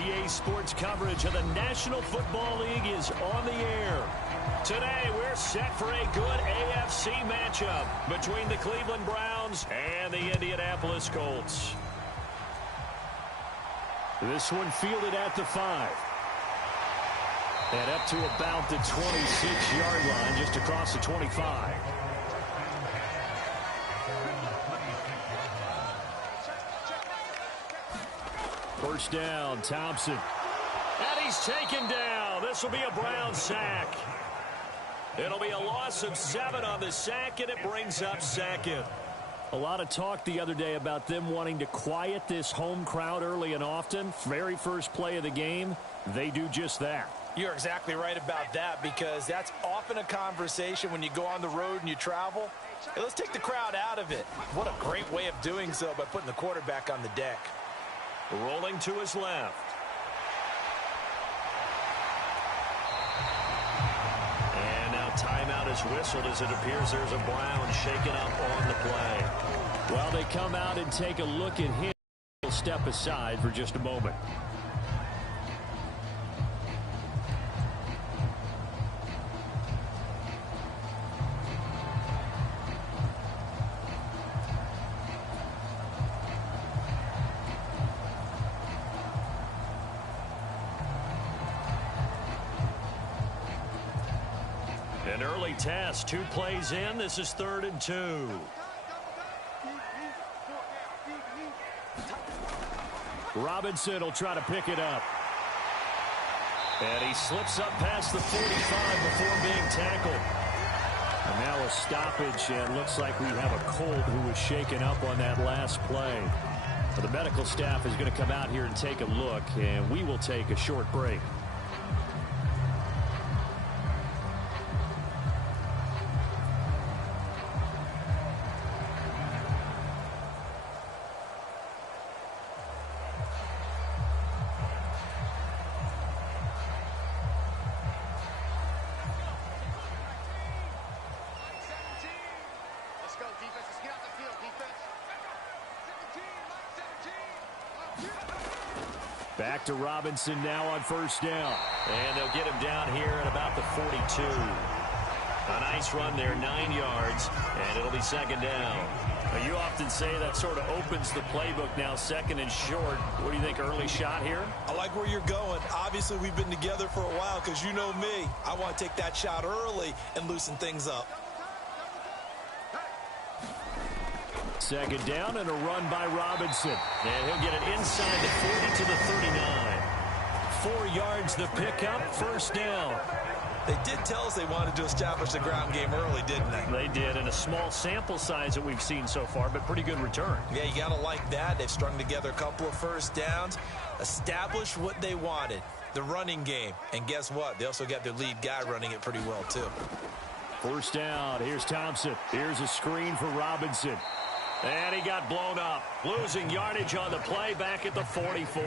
EA Sports coverage of the National Football League is on the air. Today, we're set for a good AFC matchup between the Cleveland Browns and the Indianapolis Colts. This one fielded at the 5. And up to about the 26-yard line, just across the 25. First down, Thompson. And he's taken down. This will be a Brown sack. It'll be a loss of 7 on the sack, and it brings up second. A lot of talk the other day about them wanting to quiet this home crowd early and often. Very first play of the game, they do just that. You're exactly right about that, because that's often a conversation when you go on the road and you travel. Hey, let's take the crowd out of it. What a great way of doing so by putting the quarterback on the deck. Rolling to his left. And now timeout is whistled as it appears there's a Brown shaken up on the play. Well, they come out and take a look at him. He'll step aside for just a moment. An early test, 2 plays in. This is 3rd and 2. Robinson will try to pick it up. And he slips up past the 45 before being tackled. And now a stoppage, and looks like we have a Colt who was shaken up on that last play. So the medical staff is going to come out here and take a look, and we will take a short break. Back to Robinson now on first down. And they'll get him down here at about the 42. A nice run there, 9 yards, and it'll be second down. Now, you often say that sort of opens the playbook now, 2nd and short. What do you think, early shot here? I like where you're going. Obviously, we've been together for a while, because you know me. I want to take that shot early and loosen things up. Second down and a run by Robinson. And he'll get it inside the 40 to the 39. 4 yards the pickup, first down. They did tell us they wanted to establish the ground game early, didn't they? They did, in a small sample size that we've seen so far, but pretty good return. Yeah, you got to like that. They've strung together a couple of first downs, established what they wanted, the running game. And guess what? They also got their lead guy running it pretty well, too. First down, here's Thompson. Here's a screen for Robinson. And he got blown up, losing yardage on the play back at the 44.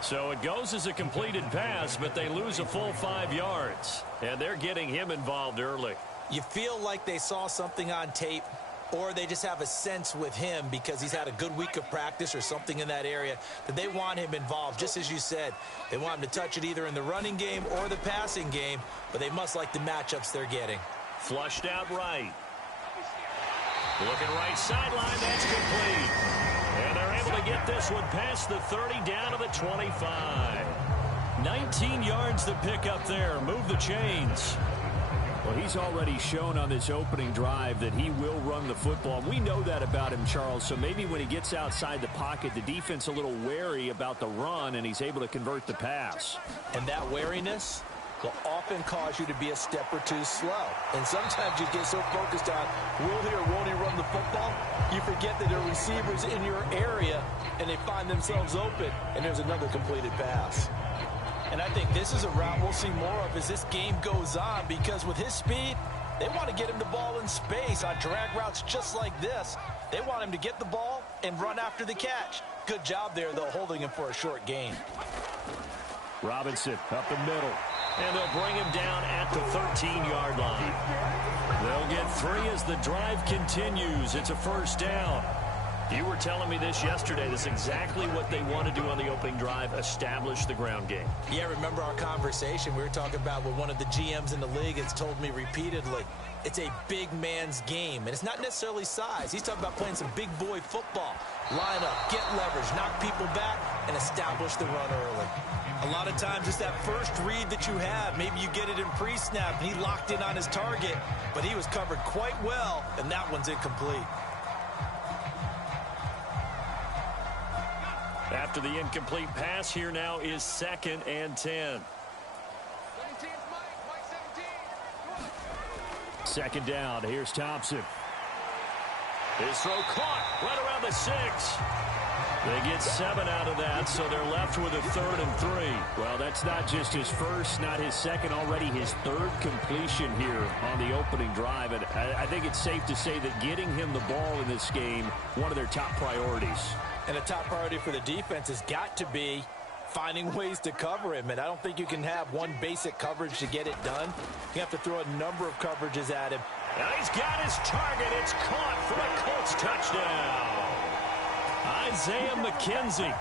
So it goes as a completed pass, but they lose a full 5 yards. And they're getting him involved early. You feel like they saw something on tape, or they just have a sense with him because he's had a good week of practice or something in that area that they want him involved. Just as you said, they want him to touch it either in the running game or the passing game, but they must like the matchups they're getting. Flushed out right. Looking right sideline, that's complete. And they're able to get this one past the 30 down to the 25. 19 yards to pick up there. Move the chains. Well, he's already shown on this opening drive that he will run the football. We know that about him, Charles, so maybe when he gets outside the pocket, the defense a little wary about the run, and he's able to convert the pass. And that wariness will often cause you to be a step or two slow. And sometimes you get so focused on will he or won't he run the football, you forget that there are receivers in your area, and they find themselves open, and there's another completed pass. And I think this is a route we'll see more of as this game goes on, because with his speed, they want to get him the ball in space on drag routes just like this. They want him to get the ball and run after the catch. Good job there, though, holding him for a short gain. Robinson up the middle. And they'll bring him down at the 13-yard line. They'll get 3 as the drive continues. It's a first down. You were telling me this yesterday. This is exactly what they want to do on the opening drive, establish the ground game. Yeah, remember our conversation? We were talking about what one of the GMs in the league has told me repeatedly. It's a big man's game, and it's not necessarily size. He's talking about playing some big boy football. Line up, get leverage, knock people back, and establish the run early. A lot of times it's that first read that you have. Maybe you get it in pre-snap, and he locked in on his target, but he was covered quite well, and that one's incomplete. After the incomplete pass, here now is 2nd and 10. 2nd down. Here's Thompson. His throw caught right around the 6. They get 7 out of that, so they're left with a 3rd and 3. Well, that's not just his first, not his second, already his 3rd completion here on the opening drive. And I think it's safe to say that getting him the ball in this game, one of their top priorities. And a top priority for the defense has got to be finding ways to cover him. And I don't think you can have one basic coverage to get it done. You have to throw a number of coverages at him. Now he's got his target. It's caught for a Colts touchdown. Isaiah McKenzie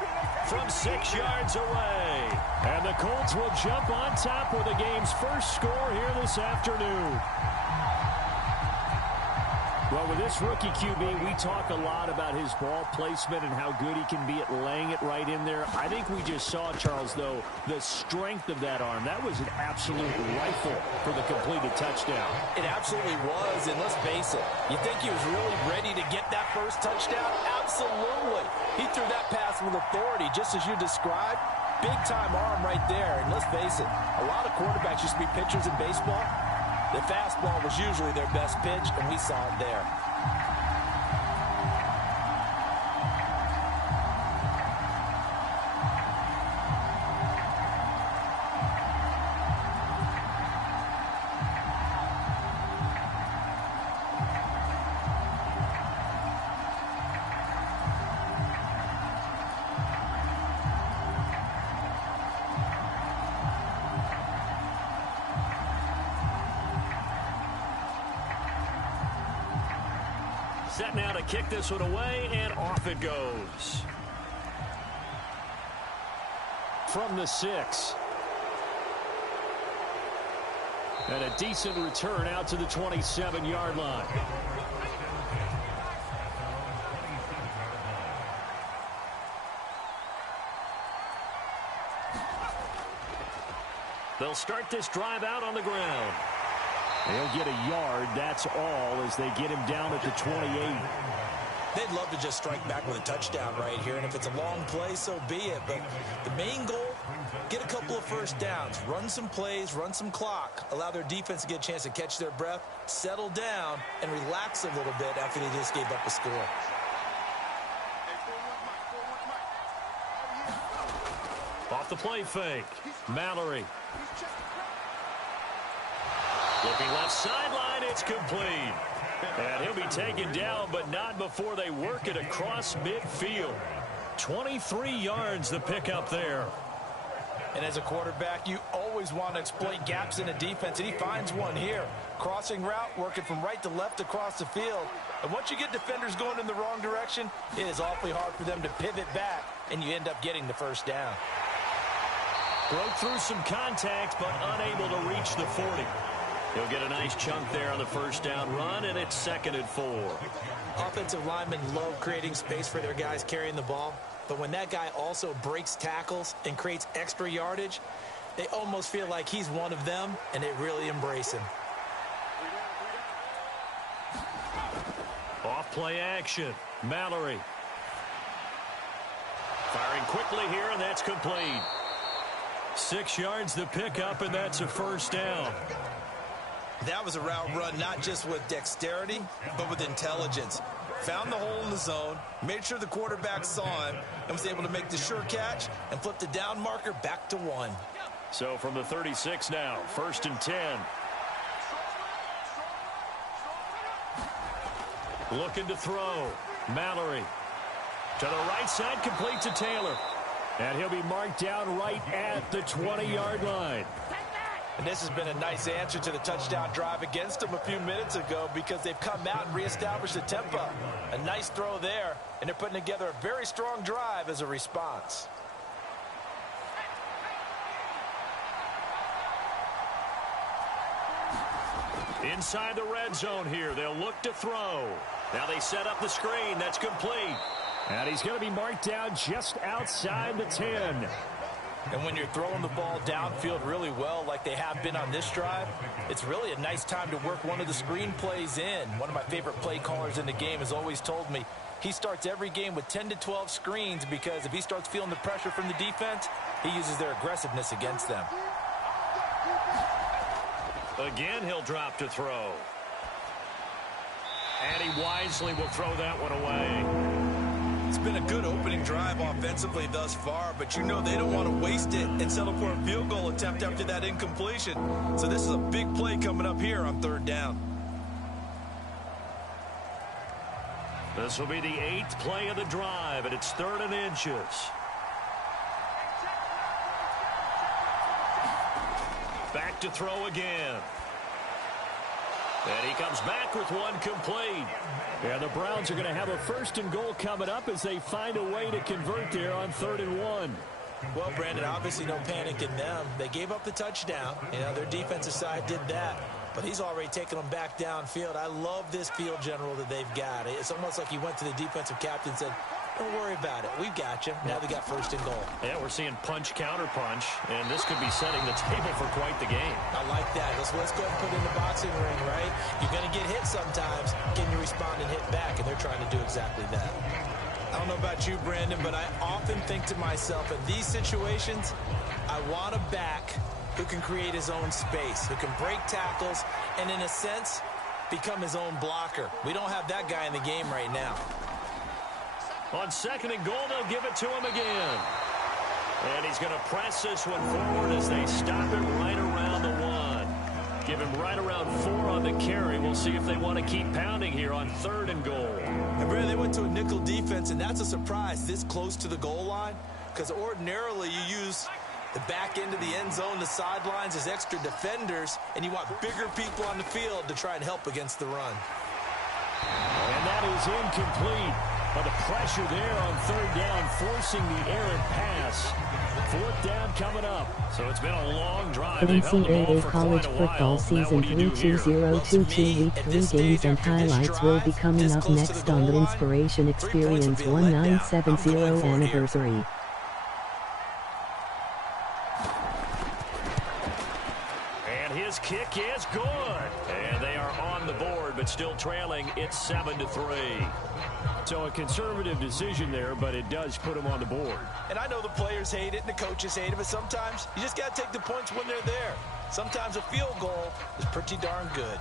from 6 yards away. And the Colts will jump on top with the game's first score here this afternoon. Well, with this rookie QB, we talk a lot about his ball placement and how good he can be at laying it right in there. I think we just saw, Charles, though, the strength of that arm. That was an absolute rifle for the completed touchdown. It absolutely was, and let's face it, you think he was really ready to get that first touchdown? Absolutely. He threw that pass with authority, just as you described. Big-time arm right there, and let's face it, a lot of quarterbacks used to be pitchers in baseball. The fastball was usually their best pitch, and we saw it there. Set now to kick this one away, and off it goes. From the 6. And a decent return out to the 27-yard line. They'll start this drive out on the ground. They'll get a yard, that's all, as they get him down at the 28. They'd love to just strike back with a touchdown right here, and if it's a long play, so be it. But the main goal, get a couple of first downs, run some plays, run some clock, allow their defense to get a chance to catch their breath, settle down, and relax a little bit after they just gave up a score. Off the play fake, Mallory. Looking left sideline, it's complete. And he'll be taken down, but not before they work it across midfield. 23 yards the pickup there. And as a quarterback, you always want to exploit gaps in a defense, and he finds one here. Crossing route, working from right to left across the field. And once you get defenders going in the wrong direction, it is awfully hard for them to pivot back, and you end up getting the first down. Broke through some contact, but unable to reach the 40. He'll get a nice chunk there on the first down run, and it's 2nd and 4. Offensive linemen love creating space for their guys carrying the ball, but when that guy also breaks tackles and creates extra yardage, they almost feel like he's one of them, and they really embrace him. Off play action, Mallory. Firing quickly here, and that's complete. 6 yards the pickup, and that's a first down. That was a route run not just with dexterity, but with intelligence. Found the hole in the zone, made sure the quarterback saw him, and was able to make the sure catch and flip the down marker back to 1. So from the 36 now, 1st and 10. Looking to throw. Mallory. To the right side, complete to Taylor. And he'll be marked down right at the 20-yard line. And this has been a nice answer to the touchdown drive against them a few minutes ago because they've come out and reestablished the tempo. A nice throw there, and they're putting together a very strong drive as a response. Inside the red zone here, they'll look to throw. Now they set up the screen. That's complete. And he's going to be marked down just outside the 10. And when you're throwing the ball downfield really well like they have been on this drive, it's really a nice time to work one of the screen plays in. One of my favorite play callers in the game has always told me he starts every game with 10 to 12 screens because if he starts feeling the pressure from the defense, he uses their aggressiveness against them. Again, he'll drop to throw. And he wisely will throw that one away. It's been a good opening drive offensively thus far, but you know they don't want to waste it and settle for a field goal attempt after that incompletion. So this is a big play coming up here on 3rd down. This will be the 8th play of the drive, and it's 3rd and inches. Back to throw again. And he comes back with one complete. Yeah, the Browns are going to have a 1st and goal coming up as they find a way to convert there on 3rd and 1. Well, Brandon, obviously no panic in them. They gave up the touchdown. You know, their defensive side did that. But he's already taken them back downfield. I love this field general that they've got. It's almost like he went to the defensive captain and said, don't worry about it. We've got you. Now they got 1st and goal. Yeah, we're seeing punch, counter punch, and this could be setting the table for quite the game. I like that. Let's go ahead and put it in the boxing ring, right? You're going to get hit sometimes. Can you respond and hit back? And they're trying to do exactly that. I don't know about you, Brandon, but I often think to myself, in these situations, I want a back who can create his own space, who can break tackles, and in a sense, become his own blocker. We don't have that guy in the game right now. On 2nd and goal, they'll give it to him again. And he's going to press this one forward as they stop it right around the 1. Give him right around 4 on the carry. We'll see if they want to keep pounding here on 3rd and goal. And Brandon, they went to a nickel defense, and that's a surprise this close to the goal line because ordinarily you use the back end of the end zone, the sidelines as extra defenders, and you want bigger people on the field to try and help against the run. And that is incomplete. But the pressure there on 3rd down, forcing the errant pass. 4th down coming up. So it's been a long drive. Ncaa College Football Season 3 2022 Week 3 games and highlights will be coming up next on the Inspiration Experience 1970 anniversary. And his kick is good. And they are on the board, but still trailing. It's 7-3. So a conservative decision there, but it does put them on the board. And I know the players hate it and the coaches hate it, but sometimes you just got to take the points when they're there. Sometimes a field goal is pretty darn good.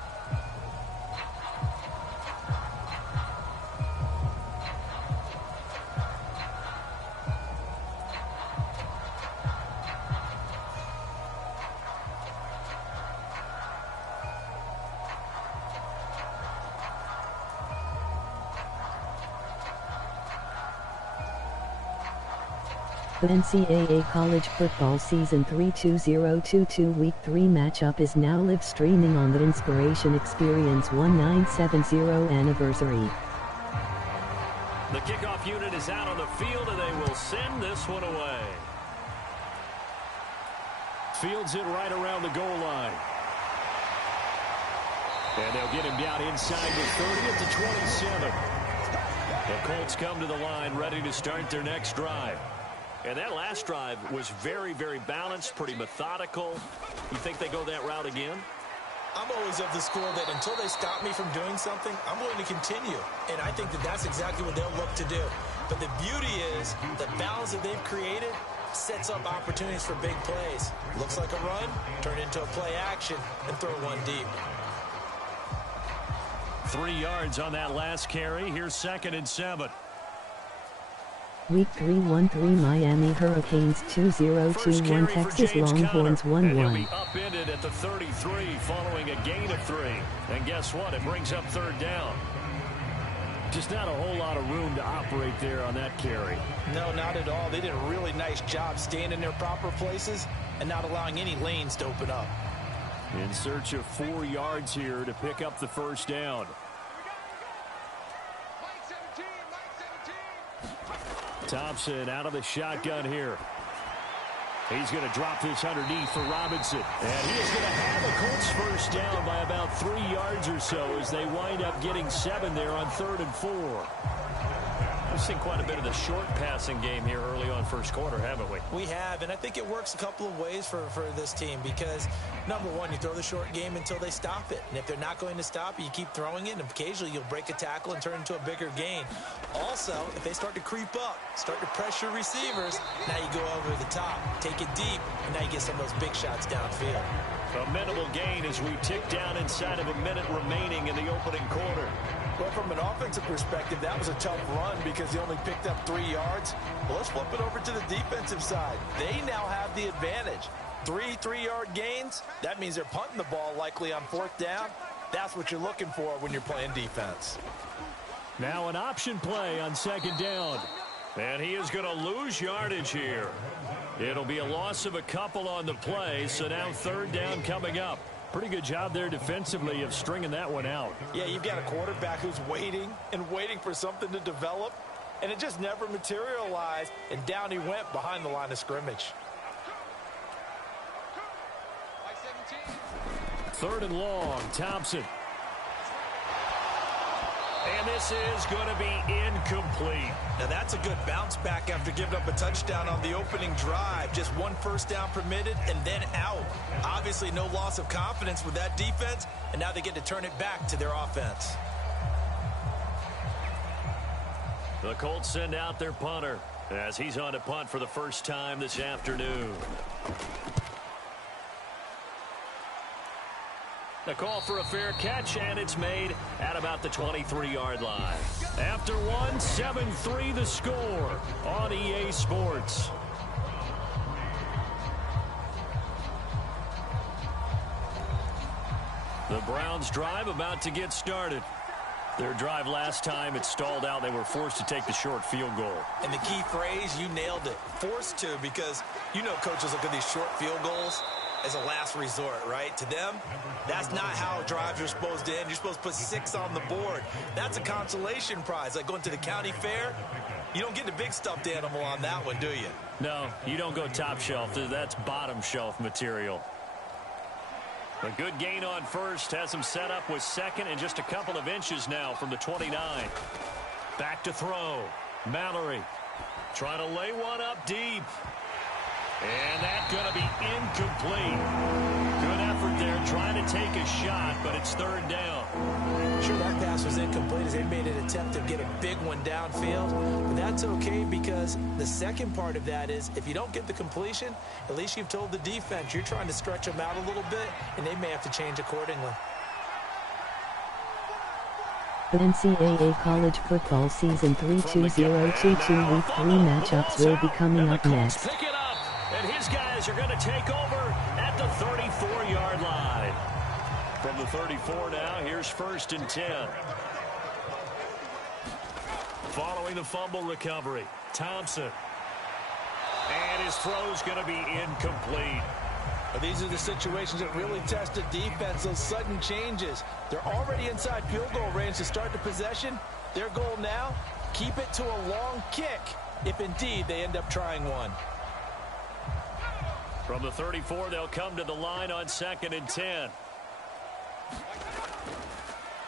The Ncaa College Football Season 3 2022 Week 3 matchup is now live streaming on the Inspiration Experience 1970 anniversary. The kickoff unit is out on the field, and they will send this one away. Fields it right around the goal line. And they'll get him down inside the 30 at the 27. The Colts come to the line ready to start their next drive. And that last drive was very, very balanced, pretty methodical. You think they go that route again? I'm always of the school that until they stop me from doing something, I'm willing to continue. And I think that that's exactly what they'll look to do. But the beauty is the balance that they've created sets up opportunities for big plays. Looks like a run, turn it into a play action, and throw one deep. 3 yards on that last carry. Here's 2nd and 7. Week 3 1-3 Miami Hurricanes 2-0-2-1 Texas Longhorns 1-1. And he'll be upended at the 33 following a gain of 3. And guess what? It brings up 3rd down. Just not a whole lot of room to operate there on that carry. No, not at all. They did a really nice job staying in their proper places and not allowing any lanes to open up. In search of 4 yards here to pick up the first down. Thompson out of the shotgun here. He's going to drop this underneath for Robinson. And he is going to have a Colts first down by about 3 yards or so as they wind up getting 7 there on 3rd and 4. We've seen quite a bit of the short passing game here early on first quarter, haven't we? We have, and I think it works a couple of ways for this team because, number one, you throw the short game until they stop it. And if they're not going to stop it, you keep throwing it, and occasionally you'll break a tackle and turn into a bigger gain. Also, if they start to creep up, start to pressure receivers, now you go over the top, take it deep, and now you get some of those big shots downfield. A minimal gain as we tick down inside of a minute remaining in the opening quarter. Well, from an offensive perspective, that was a tough run because they only picked up 3 yards. Well, let's flip it over to the defensive side. They now have the advantage. 3 3-yard gains, that means they're punting the ball likely on 4th down. That's what you're looking for when you're playing defense. Now an option play on 2nd down. And he is going to lose yardage here. It'll be a loss of a couple on the play, so now 3rd down coming up. Pretty good job there defensively of stringing that one out. Yeah, you've got a quarterback who's waiting and waiting for something to develop, and it just never materialized, and down he went behind the line of scrimmage. 3rd and long, Thompson. And this is going to be incomplete. Now that's a good bounce back after giving up a touchdown on the opening drive. Just 1 first down permitted and then out. Obviously no loss of confidence with that defense, and now they get to turn it back to their offense. The Colts send out their punter as he's on to punt for the first time this afternoon. The call for a fair catch, and it's made at about the 23-yard line. After one, 7-3 the score on EA Sports. The Browns drive about to get started. Their drive last time, it stalled out. They were forced to take the short field goal. And the key phrase, you nailed it. Forced to, because you know coaches look at these short field goals as a last resort, right? To them, that's not how drives are supposed to end. You're supposed to put 6 on the board. That's a consolation prize. Like going to the county fair, you don't get the big stuffed animal on that one, do you? No, you don't go top shelf. That's bottom shelf material. A good gain on first has him set up with 2nd and just a couple of inches now from the 29. Back to throw. Mallory trying to lay one up deep. And that's going to be incomplete. Good effort there trying to take a shot, but it's 3rd down. Sure, that pass was incomplete as they made an attempt to get a big one downfield. But that's okay because the second part of that is if you don't get the completion, at least you've told the defense you're trying to stretch them out a little bit, and they may have to change accordingly. The NCAA College Football Season 3-2022 Week 3 matchups will be coming up next. Pick it up. And his guys are going to take over at the 34-yard line. From the 34 now, here's 1st and 10. Following the fumble recovery, Thompson. And his throw's going to be incomplete. These are the situations that really test the defense, those sudden changes. They're already inside field goal range to start the possession. Their goal now, keep it to a long kick, if indeed they end up trying one. From the 34, they'll come to the line on 2nd and 10.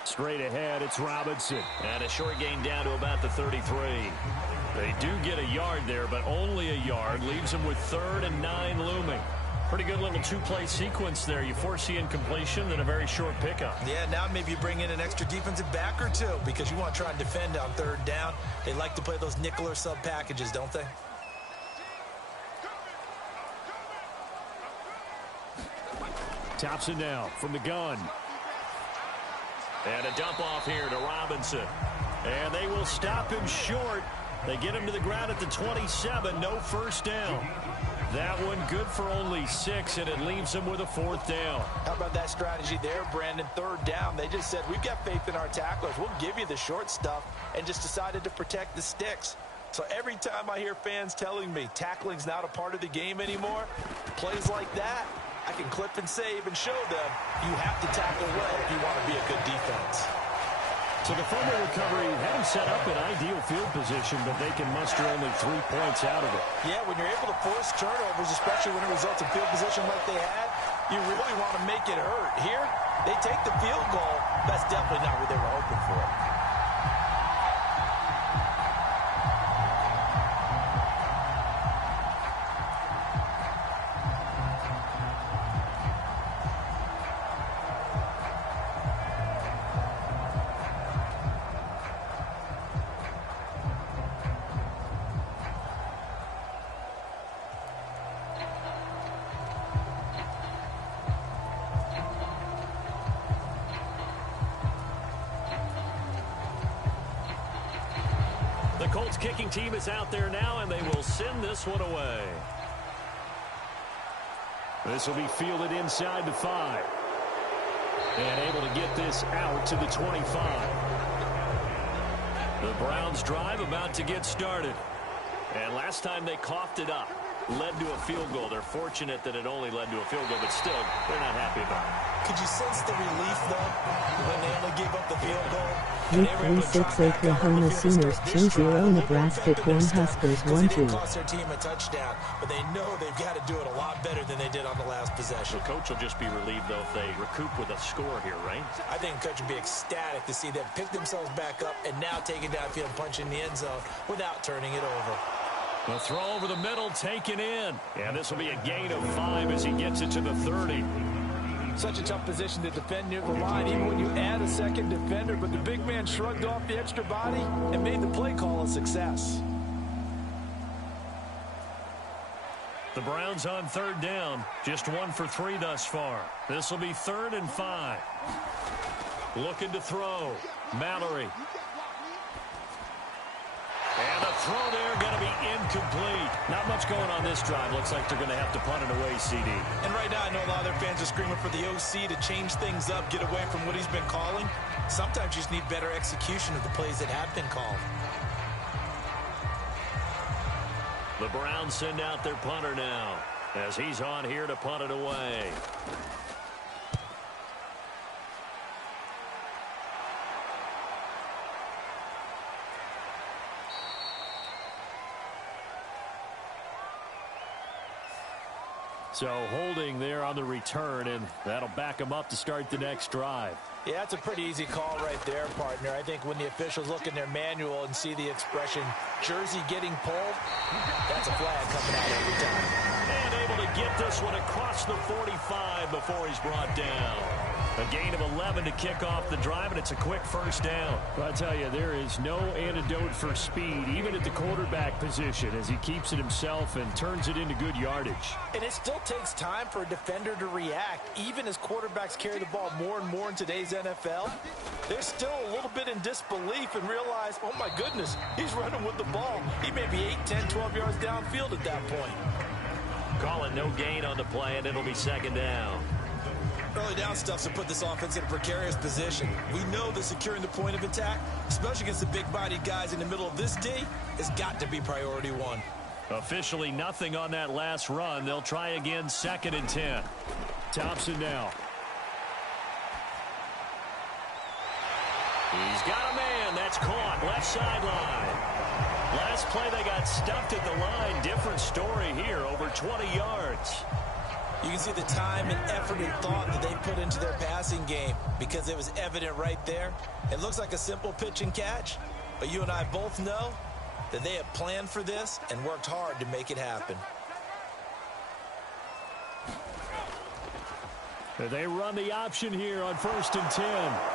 Straight ahead, it's Robinson. And a short gain down to about the 33. They do get a yard there, but only a yard. Leaves them with 3rd and 9 looming. Pretty good little 2-play sequence there. You force the incompletion, then a very short pickup. Yeah, now maybe you bring in an extra defensive back or two because you want to try and defend on 3rd down. They like to play those nickel or sub packages, don't they? Thompson now from the gun. And a dump off here to Robinson. And they will stop him short. They get him to the ground at the 27. No first down. That one good for only 6, and it leaves him with a 4th down. How about that strategy there, Brandon? 3rd down. They just said, we've got faith in our tacklers. We'll give you the short stuff, and just decided to protect the sticks. So every time I hear fans telling me tackling's not a part of the game anymore, plays like that, I can clip and save and show them you have to tackle well if you want to be a good defense. So the fumble recovery had them set up in ideal field position, but they can muster only 3 points out of it. Yeah, when you're able to force turnovers, especially when it results in field position like they had, you really want to make it hurt. Here, they take the field goal. That's definitely not what they were hoping for. The Colts kicking team is out there now, and they will send this one away. This will be fielded inside the 5. And able to get this out to the 25. The Browns drive about to get started. And last time they coughed it up, led to a field goal. They're fortunate that it only led to a field goal, but still, they're not happy about it. Could you sense the relief, though, when they only gave up the field goal? Week 36 Oklahoma Sooners 2-0 Nebraska Cornhuskers 1-2. Cost their team a touchdown, but they know they've got to do it a lot better than they did on the last possession. The coach will just be relieved, though, if they recoup with a score here, right? I think the coach would be ecstatic to see them pick themselves back up and now take it downfield and punch in the end zone without turning it over. The throw over the middle taken in. And this will be a gain of 5 as he gets it to the 30. Such a tough position to defend near the line, even when you add a second defender, but the big man shrugged off the extra body and made the play call a success. The Browns on 3rd down, just 1 for 3 thus far. This will be 3rd and 5. Looking to throw. Mallory. And the throw there going to be incomplete. Not much going on this drive. Looks like they're going to have to punt it away, CD. And right now I know a lot of their fans are screaming for the OC to change things up, get away from what he's been calling. Sometimes you just need better execution of the plays that have been called. The Browns send out their punter now as he's on here to punt it away. So holding there on the return, and that'll back them up to start the next drive. Yeah, that's a pretty easy call right there, partner. I think when the officials look in their manual and see the expression, jersey getting pulled, that's a flag coming out every time. And able to get this one across the 45 before he's brought down. A gain of 11 to kick off the drive, and it's a quick first down. But I tell you, there is no antidote for speed, even at the quarterback position, as he keeps it himself and turns it into good yardage. And it still takes time for a defender to react, even as quarterbacks carry the ball more and more in today's NFL. They're still a little bit in disbelief and realize, oh my goodness, he's running with the ball. He may be 8, 10, 12 yards downfield at that point. Call it no gain on the play, and it'll be 2nd down. Early down stuff's to put this offense in a precarious position. We know that securing the point of attack, especially against the big-bodied guys in the middle of this D, has got to be priority 1. Officially nothing on that last run. They'll try again, 2nd and 10. Thompson now. He's got a man. That's caught. Left sideline. Last play they got stuffed at the line. Different story here. Over 20 yards. You can see the time and effort and thought that they put into their passing game because it was evident right there. It looks like a simple pitch and catch, but you and I both know that they have planned for this and worked hard to make it happen. They run the option here on 1st and 10.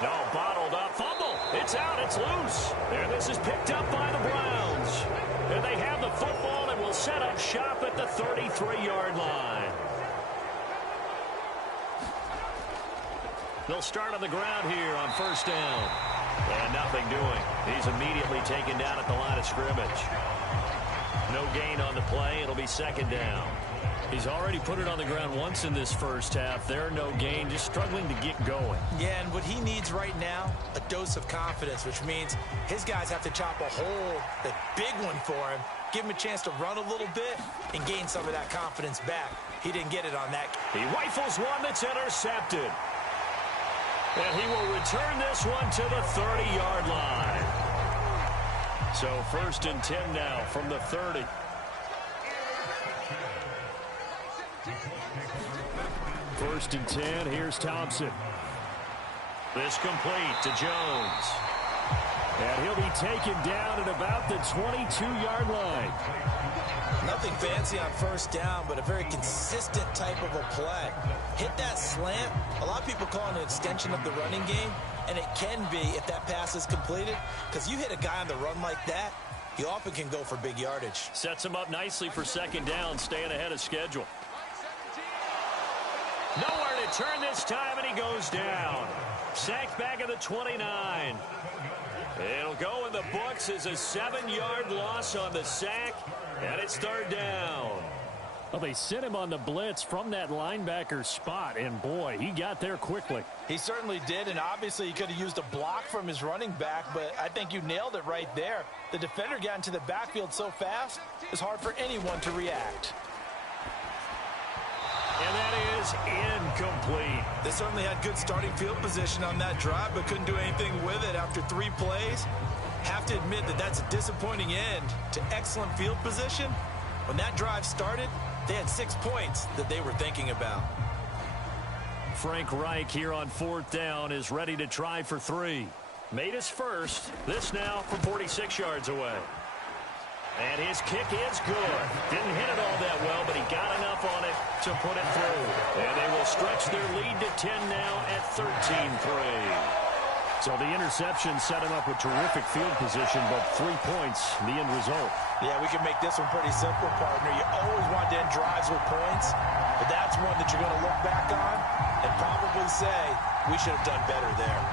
No, bottled up. Fumble. It's out. It's loose. And this is picked up by the Browns. And they have the football and will set up shop at the 33-yard line. They'll start on the ground here on 1st down. And nothing doing. He's immediately taken down at the line of scrimmage. No gain on the play. It'll be 2nd down. He's already put it on the ground once in this first half. There, no gain, just struggling to get going. Yeah, and what he needs right now, a dose of confidence, which means his guys have to chop a hole, the big one for him, give him a chance to run a little bit and gain some of that confidence back. He didn't get it on that. He rifles one that's intercepted. And he will return this one to the 30-yard line. So 1st and 10 now from the 30. First and 10, here's Thompson. This complete to Jones. And he'll be taken down at about the 22-yard line. Nothing fancy on 1st down, but a very consistent type of a play. Hit that slant. A lot of people call it an extension of the running game, and it can be if that pass is completed, because you hit a guy on the run like that, he often can go for big yardage. Sets him up nicely for 2nd down, staying ahead of schedule. Nowhere to turn this time, and he goes down. Sacked back at the 29. It'll go in the books as a 7-yard loss on the sack, and it's 3rd down. Well, they sent him on the blitz from that linebacker spot, and boy, he got there quickly. He certainly did, and obviously he could have used a block from his running back, but I think you nailed it right there. The defender got into the backfield so fast, it's hard for anyone to react. And that is incomplete. They certainly had good starting field position on that drive, but couldn't do anything with it after 3 plays. Have to admit that that's a disappointing end to excellent field position. When that drive started, they had 6 points that they were thinking about. Frank Reich here on 4th down is ready to try for 3. Made his first. This now from 46 yards away. And his kick is good. Didn't hit it all that well, but he got enough on it to put it through. And they will stretch their lead to 10 now at 13-3. So the interception set him up with terrific field position, but 3 points, the end result. Yeah, we can make this one pretty simple, partner. You always want to end drives with points, but that's one that you're going to look back on and probably say, we should have done better there.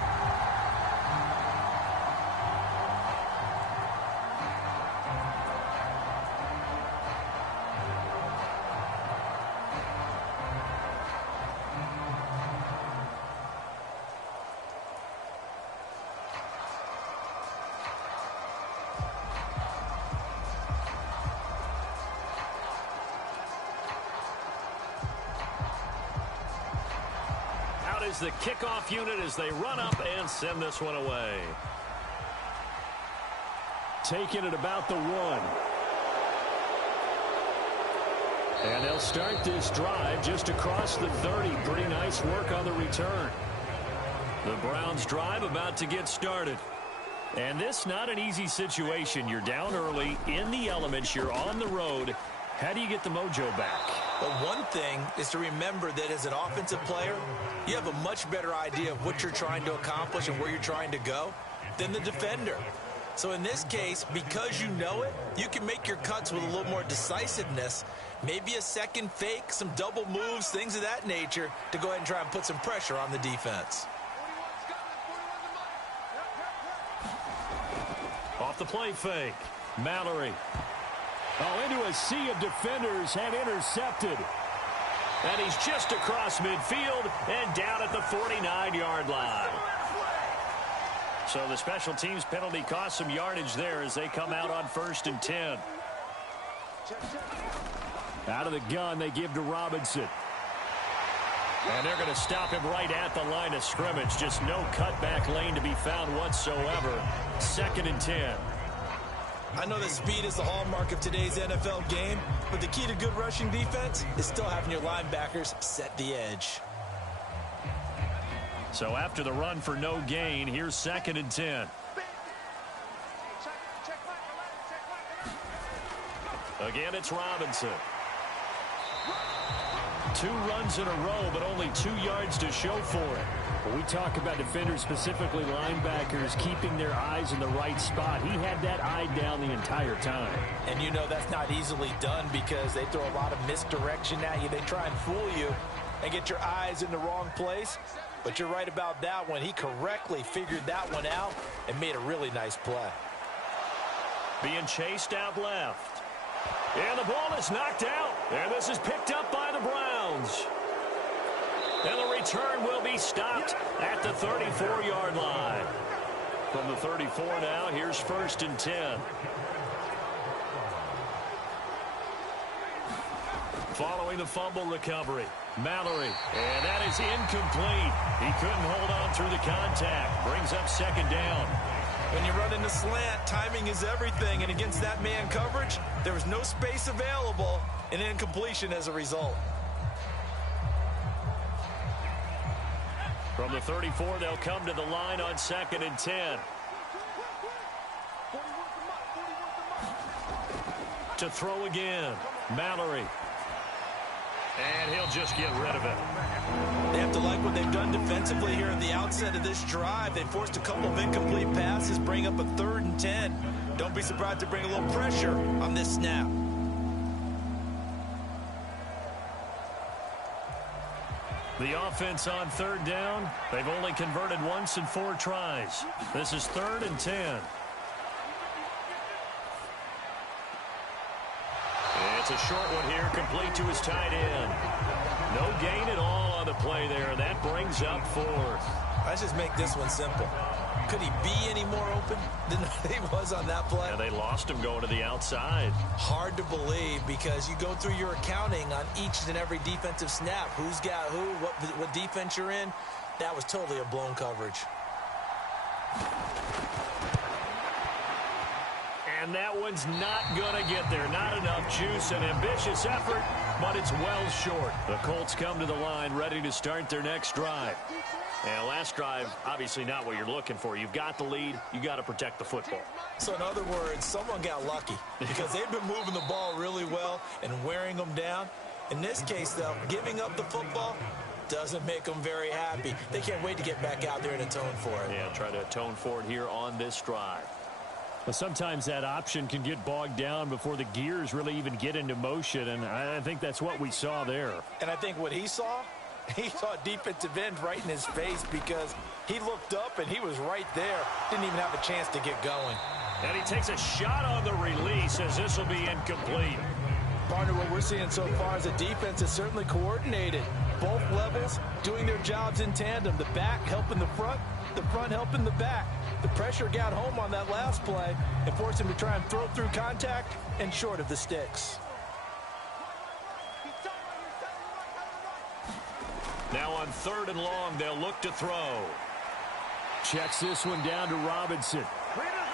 Is the kickoff unit as they run up and send this one away. Taking it about the 1. And they'll start this drive just across the 30. Pretty nice work on the return. The Browns drive about to get started. And this not an easy situation. You're down early in the elements. You're on the road. How do you get the mojo back? But one thing is to remember that as an offensive player, you have a much better idea of what you're trying to accomplish and where you're trying to go than the defender. So in this case, because you know it, you can make your cuts with a little more decisiveness, maybe a second fake, some double moves, things of that nature, to go ahead and try and put some pressure on the defense. Off the play fake. Mallory. Oh, into a sea of defenders and intercepted. And he's just across midfield and down at the 49-yard line. So the special teams penalty cost some yardage there as they come out on 1st and 10. Out of the gun, they give to Robinson. And they're going to stop him right at the line of scrimmage. Just no cutback lane to be found whatsoever. 2nd and 10. I know that speed is the hallmark of today's NFL game, but the key to good rushing defense is still having your linebackers set the edge. So after the run for no gain, here's 2nd and 10. Again, it's Robinson. 2 runs in a row, but only 2 yards to show for it. When we talk about defenders, specifically linebackers, keeping their eyes in the right spot, he had that eye down the entire time. And you know that's not easily done because they throw a lot of misdirection at you. They try and fool you and get your eyes in the wrong place. But you're right about that one. He correctly figured that one out and made a really nice play. Being chased out left. And the ball is knocked out. And this is picked up by the Browns. And the return will be stopped at the 34-yard line. From the 34 now, here's 1st and 10. Following the fumble recovery, Mallory. And that is incomplete. He couldn't hold on through the contact. Brings up second down. When you run in the slant, timing is everything. And against that man coverage, there was no space available. An incompletion as a result. From the 34, they'll come to the line on 2nd and 10. To throw again, Mallory. And he'll just get rid of it. They have to like what they've done defensively here at the outset of this drive. They forced a couple of incomplete passes, bring up a 3rd and 10. Don't be surprised to bring a little pressure on this snap. The offense on 3rd down, they've only converted once in 4 tries. This is 3rd and 10. It's a short one here, complete to his tight end. No gain at all on the play there, and that brings up 4th. Let's just make this one simple. Could he be any more open than he was on that play? Yeah, they lost him going to the outside. Hard to believe because you go through your accounting on each and every defensive snap. Who's got who, what defense you're in. That was totally a blown coverage. And that one's not going to get there. Not enough juice. An ambitious effort, but it's well short. The Colts come to the line ready to start their next drive. And last drive, obviously not what you're looking for. You've got the lead. You got to protect the football. So in other words, someone got lucky because they've been moving the ball really well and wearing them down. In this case, though, giving up the football doesn't make them very happy. They can't wait to get back out there and atone for it. Yeah, try to atone for it here on this drive. Well, sometimes that option can get bogged down before the gears really even get into motion, and I think that's what we saw there. And I think what he saw a defensive end right in his face because he looked up and he was right there. Didn't even have a chance to get going. And he takes a shot on the release as this will be incomplete. Partner, what we're seeing so far is a defense is certainly coordinated. Both levels doing their jobs in tandem. The back helping the front helping the back. The pressure got home on that last play and forced him to try and throw through contact and short of the sticks. Now on 3rd and long, they'll look to throw. Checks this one down to Robinson.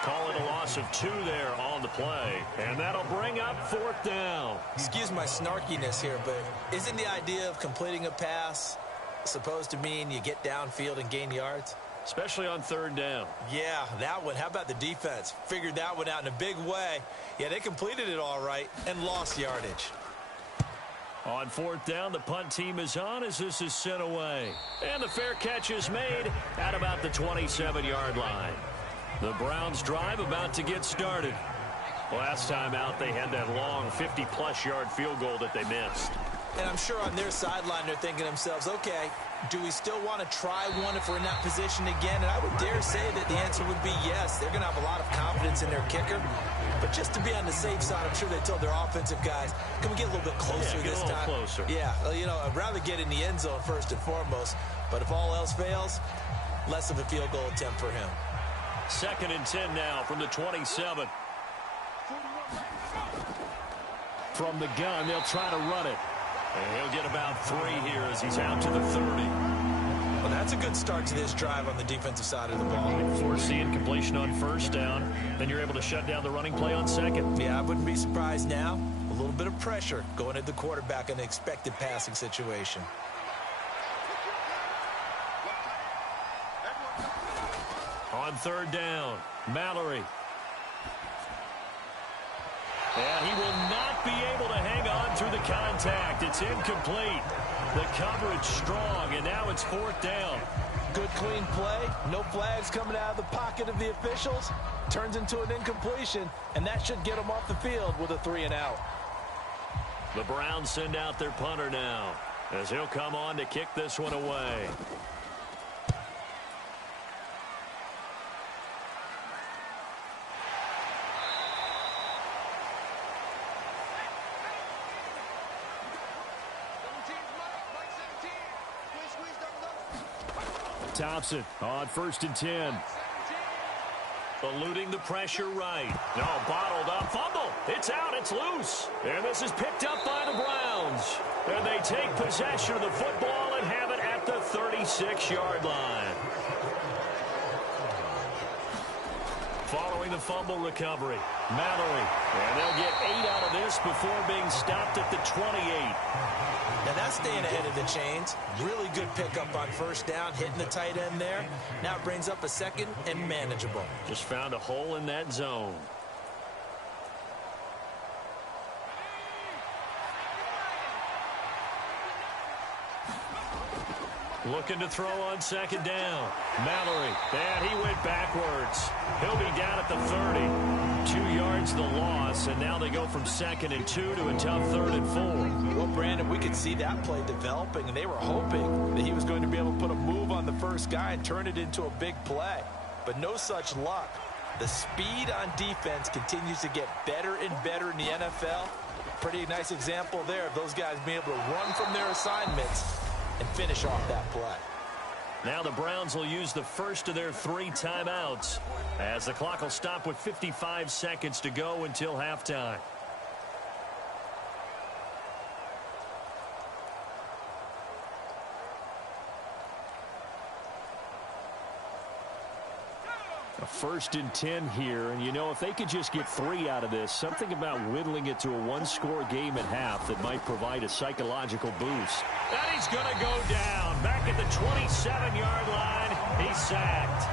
Call it a loss of 2 there on the play. And that'll bring up 4th down. Excuse my snarkiness here, but isn't the idea of completing a pass supposed to mean you get downfield and gain yards? Especially on 3rd down. Yeah, that one. How about the defense? Figured that one out in a big way. Yeah, they completed it all right and lost yardage. On 4th down, the punt team is on as this is sent away. And the fair catch is made at about the 27-yard line. The Browns drive about to get started. Last time out, they had that long 50-plus yard field goal that they missed. And I'm sure on their sideline they're thinking to themselves, okay, do we still want to try one if we're in that position again? And I would dare say that the answer would be yes. They're going to have a lot of confidence in their kicker. But just to be on the safe side, I'm sure they told their offensive guys, can we get a little bit closer this time? Get a little closer. Yeah, you know, I'd rather get in the end zone first and foremost. But if all else fails, less of a field goal attempt for him. 2nd and 10 now from the 27. From the gun, they'll try to run it. And he'll get about 3 here as he's out to the 30. Well, that's a good start to this drive on the defensive side of the ball. Force the incompletion on 1st down. Then you're able to shut down the running play on 2nd. Yeah, I wouldn't be surprised now. A little bit of pressure going at the quarterback in an expected passing situation. On 3rd down, Mallory. And he will not be able to hang on through the contact. It's incomplete. The coverage strong, and now it's 4th down. Good, clean play. No flags coming out of the pocket of the officials. Turns into an incompletion, and that should get them off the field with a 3-and-out. The Browns send out their punter now as he'll come on to kick this one away. Thompson on 1st and 10. Eluding the pressure right. No, bottled up. Fumble. It's out. It's loose. And this is picked up by the Browns. Browns. And they take possession of the football and have it at the 36-yard line. Following the fumble recovery, Mallory. And they'll get 8 out of this before being stopped at the 28. Now that's staying ahead of the chains. Really good pickup on first down, hitting the tight end there. Now it brings up a second and manageable. Just found a hole in that zone. Looking to throw on second down. Mallory, and he went backwards. He'll be down at the 30. 2 yards the loss, and now they go from 2nd and 2 to a tough 3rd and 4. Well, Brandon, we could see that play developing, and they were hoping that he was going to be able to put a move on the first guy and turn it into a big play. But no such luck. The speed on defense continues to get better and better in the NFL. Pretty nice example there of those guys being able to run from their assignments and finish off that play. Now the Browns will use the first of their 3 timeouts as the clock will stop with 55 seconds to go until halftime. A 1st and 10 here, and you know, if they could just get 3 out of this, something about whittling it to a 1-score game at half that might provide a psychological boost. And he's going to go down. Back at the 27-yard line, he's sacked.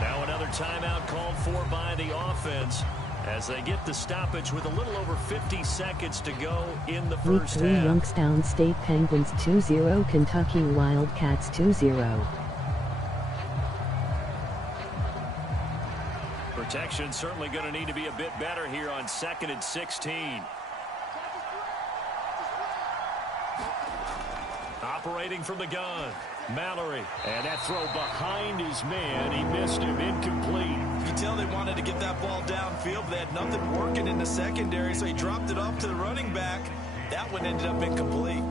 Now another timeout called for by the offense as they get the stoppage with a little over 50 seconds to go in the Week first 3 half. Youngstown State Penguins 2-0 Kentucky Wildcats 2-0. Protection certainly going to need to be a bit better here on 2nd and 16. Operating from the gun, Mallory. And that throw behind his man. He missed him. Incomplete. You can tell they wanted to get that ball downfield, but they had nothing working in the secondary, so he dropped it off to the running back. That one ended up incomplete.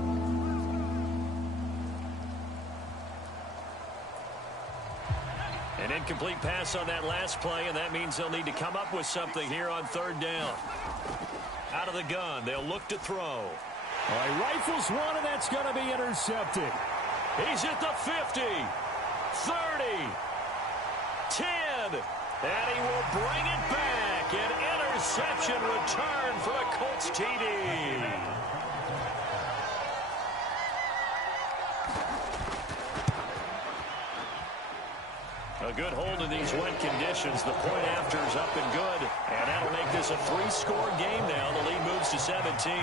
An incomplete pass on that last play, and that means they'll need to come up with something here on 3rd down. Out of the gun, they'll look to throw. All right, rifles one, and that's going to be intercepted. He's at the 50, 30, 10, and he will bring it back. An interception return for a Colts TD. A good hold in these wet conditions. The point after is up and good. And that'll make this a 3-score game now. The lead moves to 17.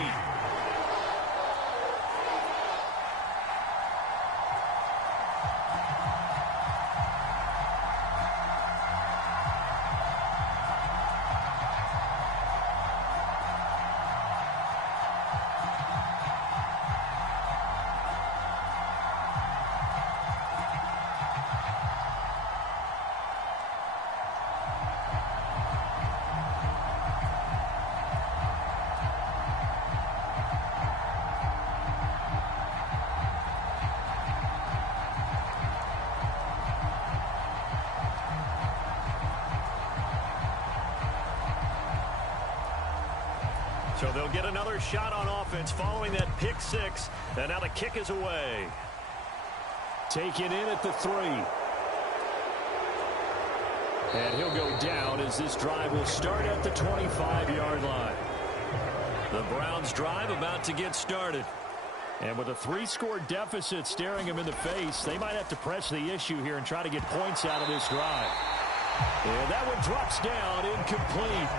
So they'll get another shot on offense following that pick 6. And now the kick is away. Taken in at the 3. And he'll go down as this drive will start at the 25-yard line. The Browns drive about to get started. And with a 3-score deficit staring them in the face, they might have to press the issue here and try to get points out of this drive. And that one drops down, incomplete.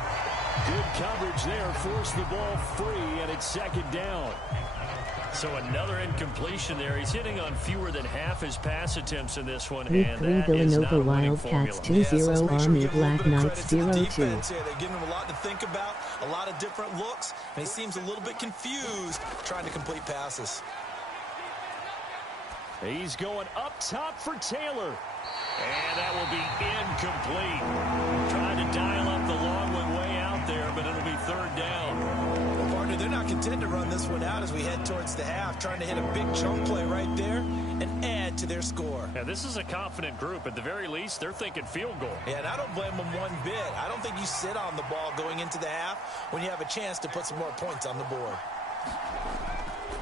Good coverage there, forced the ball free, and it's 2nd down. So another incompletion there. He's hitting on fewer than half his pass attempts in this one. Week and 3 that is not Villanova a winning Wildcats formula. 2-0 Army Black Knights 0-2. They're giving him a lot to think about, a lot of different looks, and he seems a little bit confused trying to complete passes. He's going up top for Taylor. And that will be incomplete. Trying to dial up the long one way out there, but it'll be 3rd down. Well, partner, they're not content to run this one out as we head towards the half, trying to hit a big chunk play right there and add to their score. Yeah, this is a confident group. At the very least, they're thinking field goal. Yeah, and I don't blame them one bit. I don't think you sit on the ball going into the half when you have a chance to put some more points on the board.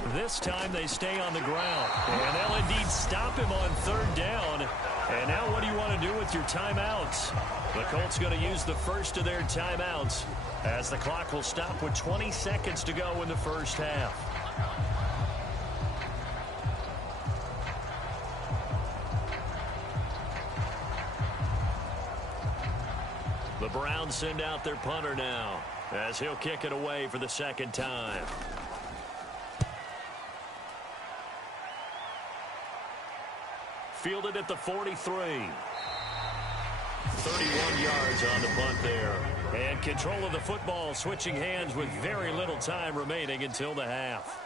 This time they stay on the ground. And they'll indeed stop him on third down. And now what do you want to do with your timeouts? The Colts going to use the first of their timeouts as the clock will stop with 20 seconds to go in the first half. The Browns send out their punter now as he'll kick it away for the second time. Fielded at the 43. 31 yards on the punt there. And control of the football switching hands with very little time remaining until the half.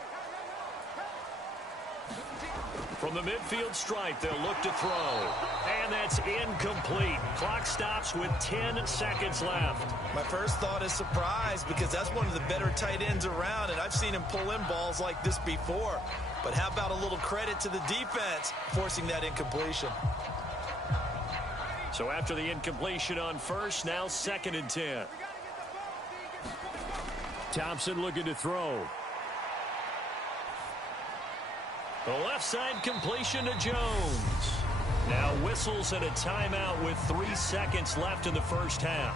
From the midfield stripe, they'll look to throw. And that's incomplete. Clock stops with 10 seconds left. My first thought is surprise because that's one of the better tight ends around, and I've seen him pull in balls like this before. But how about a little credit to the defense forcing that incompletion? So after the incompletion on first, now 2nd and 10. Thompson looking to throw. The left side completion to Jones. Now whistles and a timeout with 3 seconds left in the first half.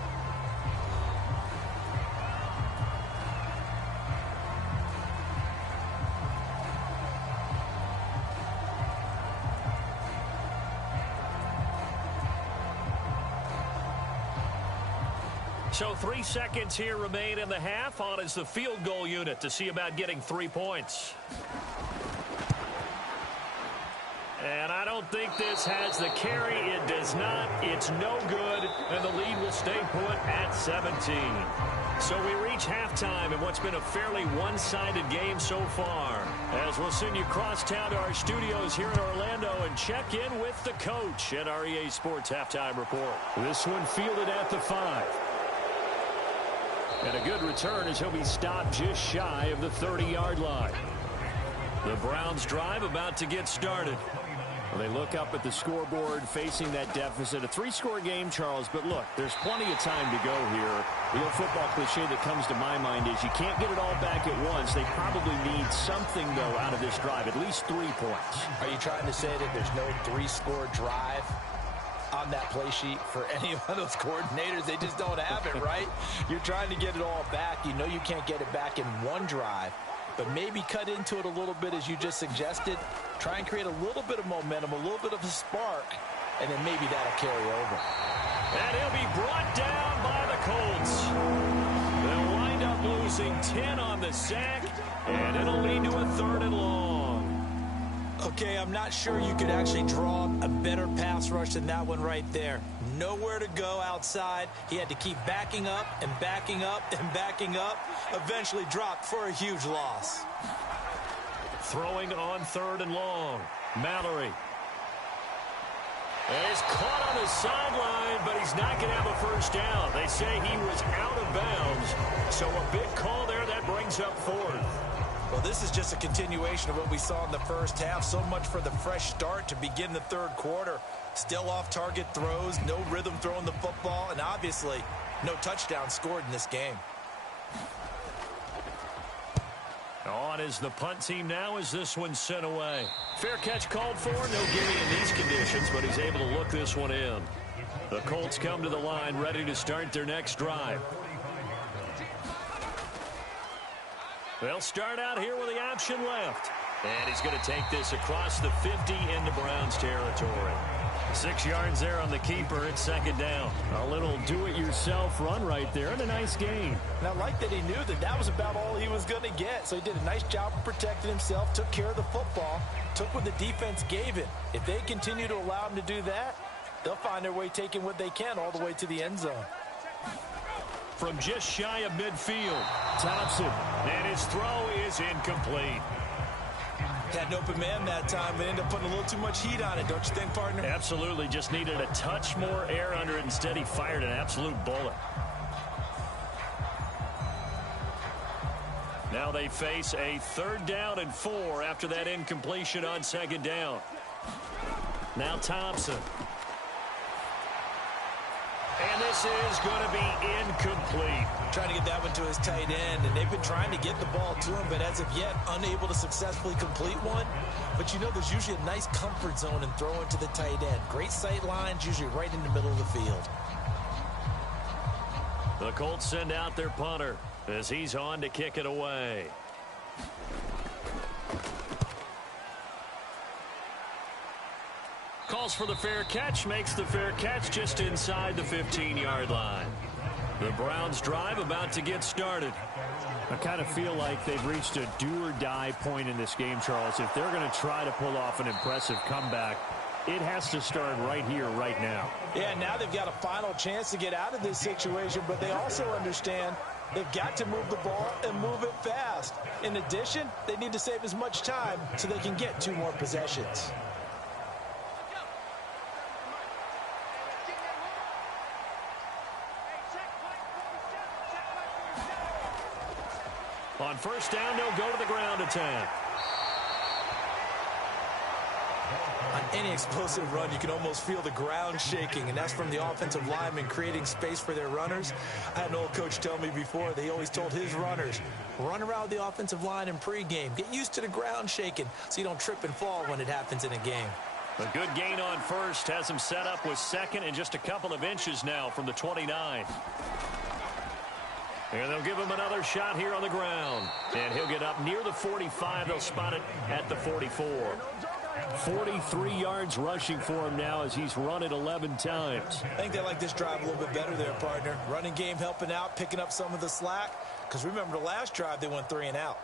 So 3 seconds here remain in the half. On is the field goal unit to see about getting 3 points. And I don't think this has the carry. It does not. It's no good. And the lead will stay put at 17. So we reach halftime in what's been a fairly one-sided game so far. As we'll send you across town to our studios here in Orlando and check in with the coach at our EA Sports Halftime Report. This one fielded at the 5. And a good return as he'll be stopped just shy of the 30-yard line. The Browns drive about to get started. Well, they look up at the scoreboard facing that deficit. A 3-score game, Charles, but look, there's plenty of time to go here. The old football cliche that comes to my mind is you can't get it all back at once. They probably need something, though, out of this drive, at least 3 points. Are you trying to say that there's no 3-score drive on that play sheet for any of those coordinators? They just don't have it, right? You're trying to get it all back. You know you can't get it back in one drive. But maybe cut into it a little bit as you just suggested. Try and create a little bit of momentum, a little bit of a spark, and then maybe that'll carry over. And he'll be brought down by the Colts. They'll wind up losing 10 on the sack, and it'll lead to a 3rd and long. Okay, I'm not sure you could actually draw a better pass rush than that one right there. Nowhere to go outside. He had to keep backing up and backing up and backing up. Eventually dropped for a huge loss. Throwing on 3rd and long. Mallory. And he's caught on the sideline, but he's not going to have a first down. They say he was out of bounds. So a big call there that brings up 4th. Well, this is just a continuation of what we saw in the first half. So much for the fresh start to begin the 3rd quarter. Still off-target throws, no rhythm throwing the football, and obviously no touchdown scored in this game. On is the punt team now as this one's sent away. Fair catch called for. No gimme in these conditions, but he's able to look this one in. The Colts come to the line ready to start their next drive. They'll start out here with the option left. And he's going to take this across the 50 into Browns territory. 6 yards there on the keeper. It's 2nd down. A little do-it-yourself run right there and a nice gain. And I like that he knew that that was about all he was going to get. So he did a nice job of protecting himself, took care of the football, took what the defense gave him. If they continue to allow him to do that, they'll find their way taking what they can all the way to the end zone. From just shy of midfield, Thompson. And his throw is incomplete. Had an open man that time, but ended up putting a little too much heat on it, don't you think, partner? Absolutely. Just needed a touch more air under it. Instead, he fired an absolute bullet. Now they face a 3rd down and 4 after that incompletion on 2nd down. Now Thompson. And this is going to be incomplete. Trying to get that one to his tight end, and they've been trying to get the ball to him, but as of yet, unable to successfully complete one. But you know, there's usually a nice comfort zone in throwing to the tight end. Great sight lines, usually right in the middle of the field. The Colts send out their punter as he's on to kick it away. Calls for the fair catch, makes the fair catch just inside the 15-yard line. The Browns drive about to get started. I kind of feel like they've reached a do-or-die point in this game, Charles. If they're going to try to pull off an impressive comeback, it has to start right here, right now. Yeah, now they've got a final chance to get out of this situation, but they also understand they've got to move the ball and move it fast. In addition, they need to save as much time so they can get 2 more possessions. On first down, they'll go to the ground attack. On any explosive run, you can almost feel the ground shaking, and that's from the offensive linemen creating space for their runners. I had an old coach tell me before, they always told his runners, run around the offensive line in pregame. Get used to the ground shaking so you don't trip and fall when it happens in a game. A good gain on first has him set up with second and just a couple of inches now from the 29. And they'll give him another shot here on the ground. And he'll get up near the 45. They'll spot it at the 44. 43 yards rushing for him now as he's run it 11 times. I think they like this drive a little bit better there, partner. Running game helping out, picking up some of the slack. Because remember, the last drive, they went 3 and out.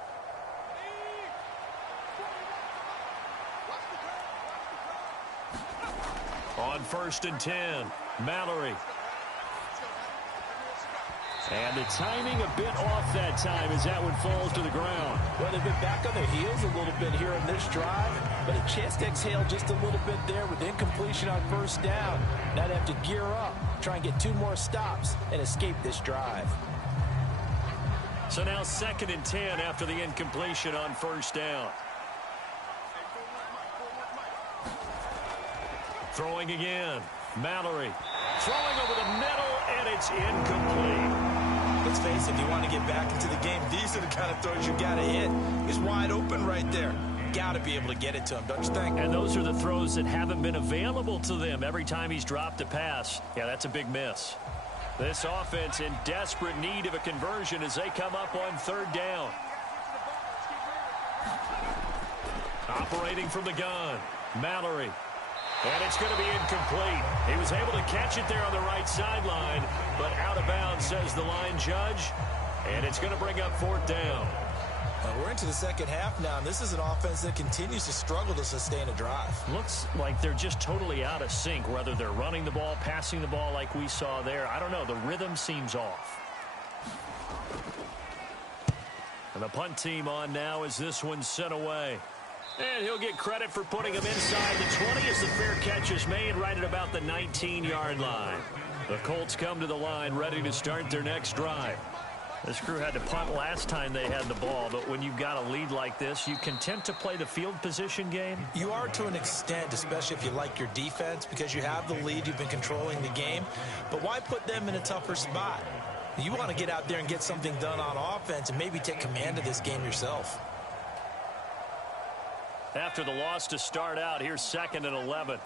On first and 10, Mallory. And the timing a bit off that time as that one falls to the ground. Well, they've been back on their heels a little bit here on this drive, but a chance to exhale just a little bit there with incompletion on first down. Now they have to gear up, try and get 2 more stops, and escape this drive. So now second and 10 after the incompletion on first down. Throwing again, Mallory. Throwing over the middle, and it's incomplete. Let's face it, if you want to get back into the game, these are the kind of throws you got to hit. He's wide open right there. Got to be able to get it to him, don't you think? And those are the throws that haven't been available to them every time he's dropped a pass. Yeah, that's a big miss. This offense in desperate need of a conversion as they come up on third down. Operating from the gun, Mallory. And it's going to be incomplete. He was able to catch it there on the right sideline, but out of bounds, says the line judge. And it's going to bring up fourth down. We're into the second half now, and this is an offense that continues to struggle to sustain a drive. Looks like they're just totally out of sync, whether they're running the ball, passing the ball like we saw there. I don't know. The rhythm seems off. And the punt team on now as this one's sent away. And he'll get credit for putting him inside the 20 as the fair catch is made right at about the 19-yard line. The Colts come to the line ready to start their next drive. This crew had to punt last time they had the ball, but when you've got a lead like this, you content to play the field position game? You are to an extent, especially if you like your defense, because you have the lead, you've been controlling the game. But why put them in a tougher spot? You want to get out there and get something done on offense and maybe take command of this game yourself. After the loss to start out, here's second and 11.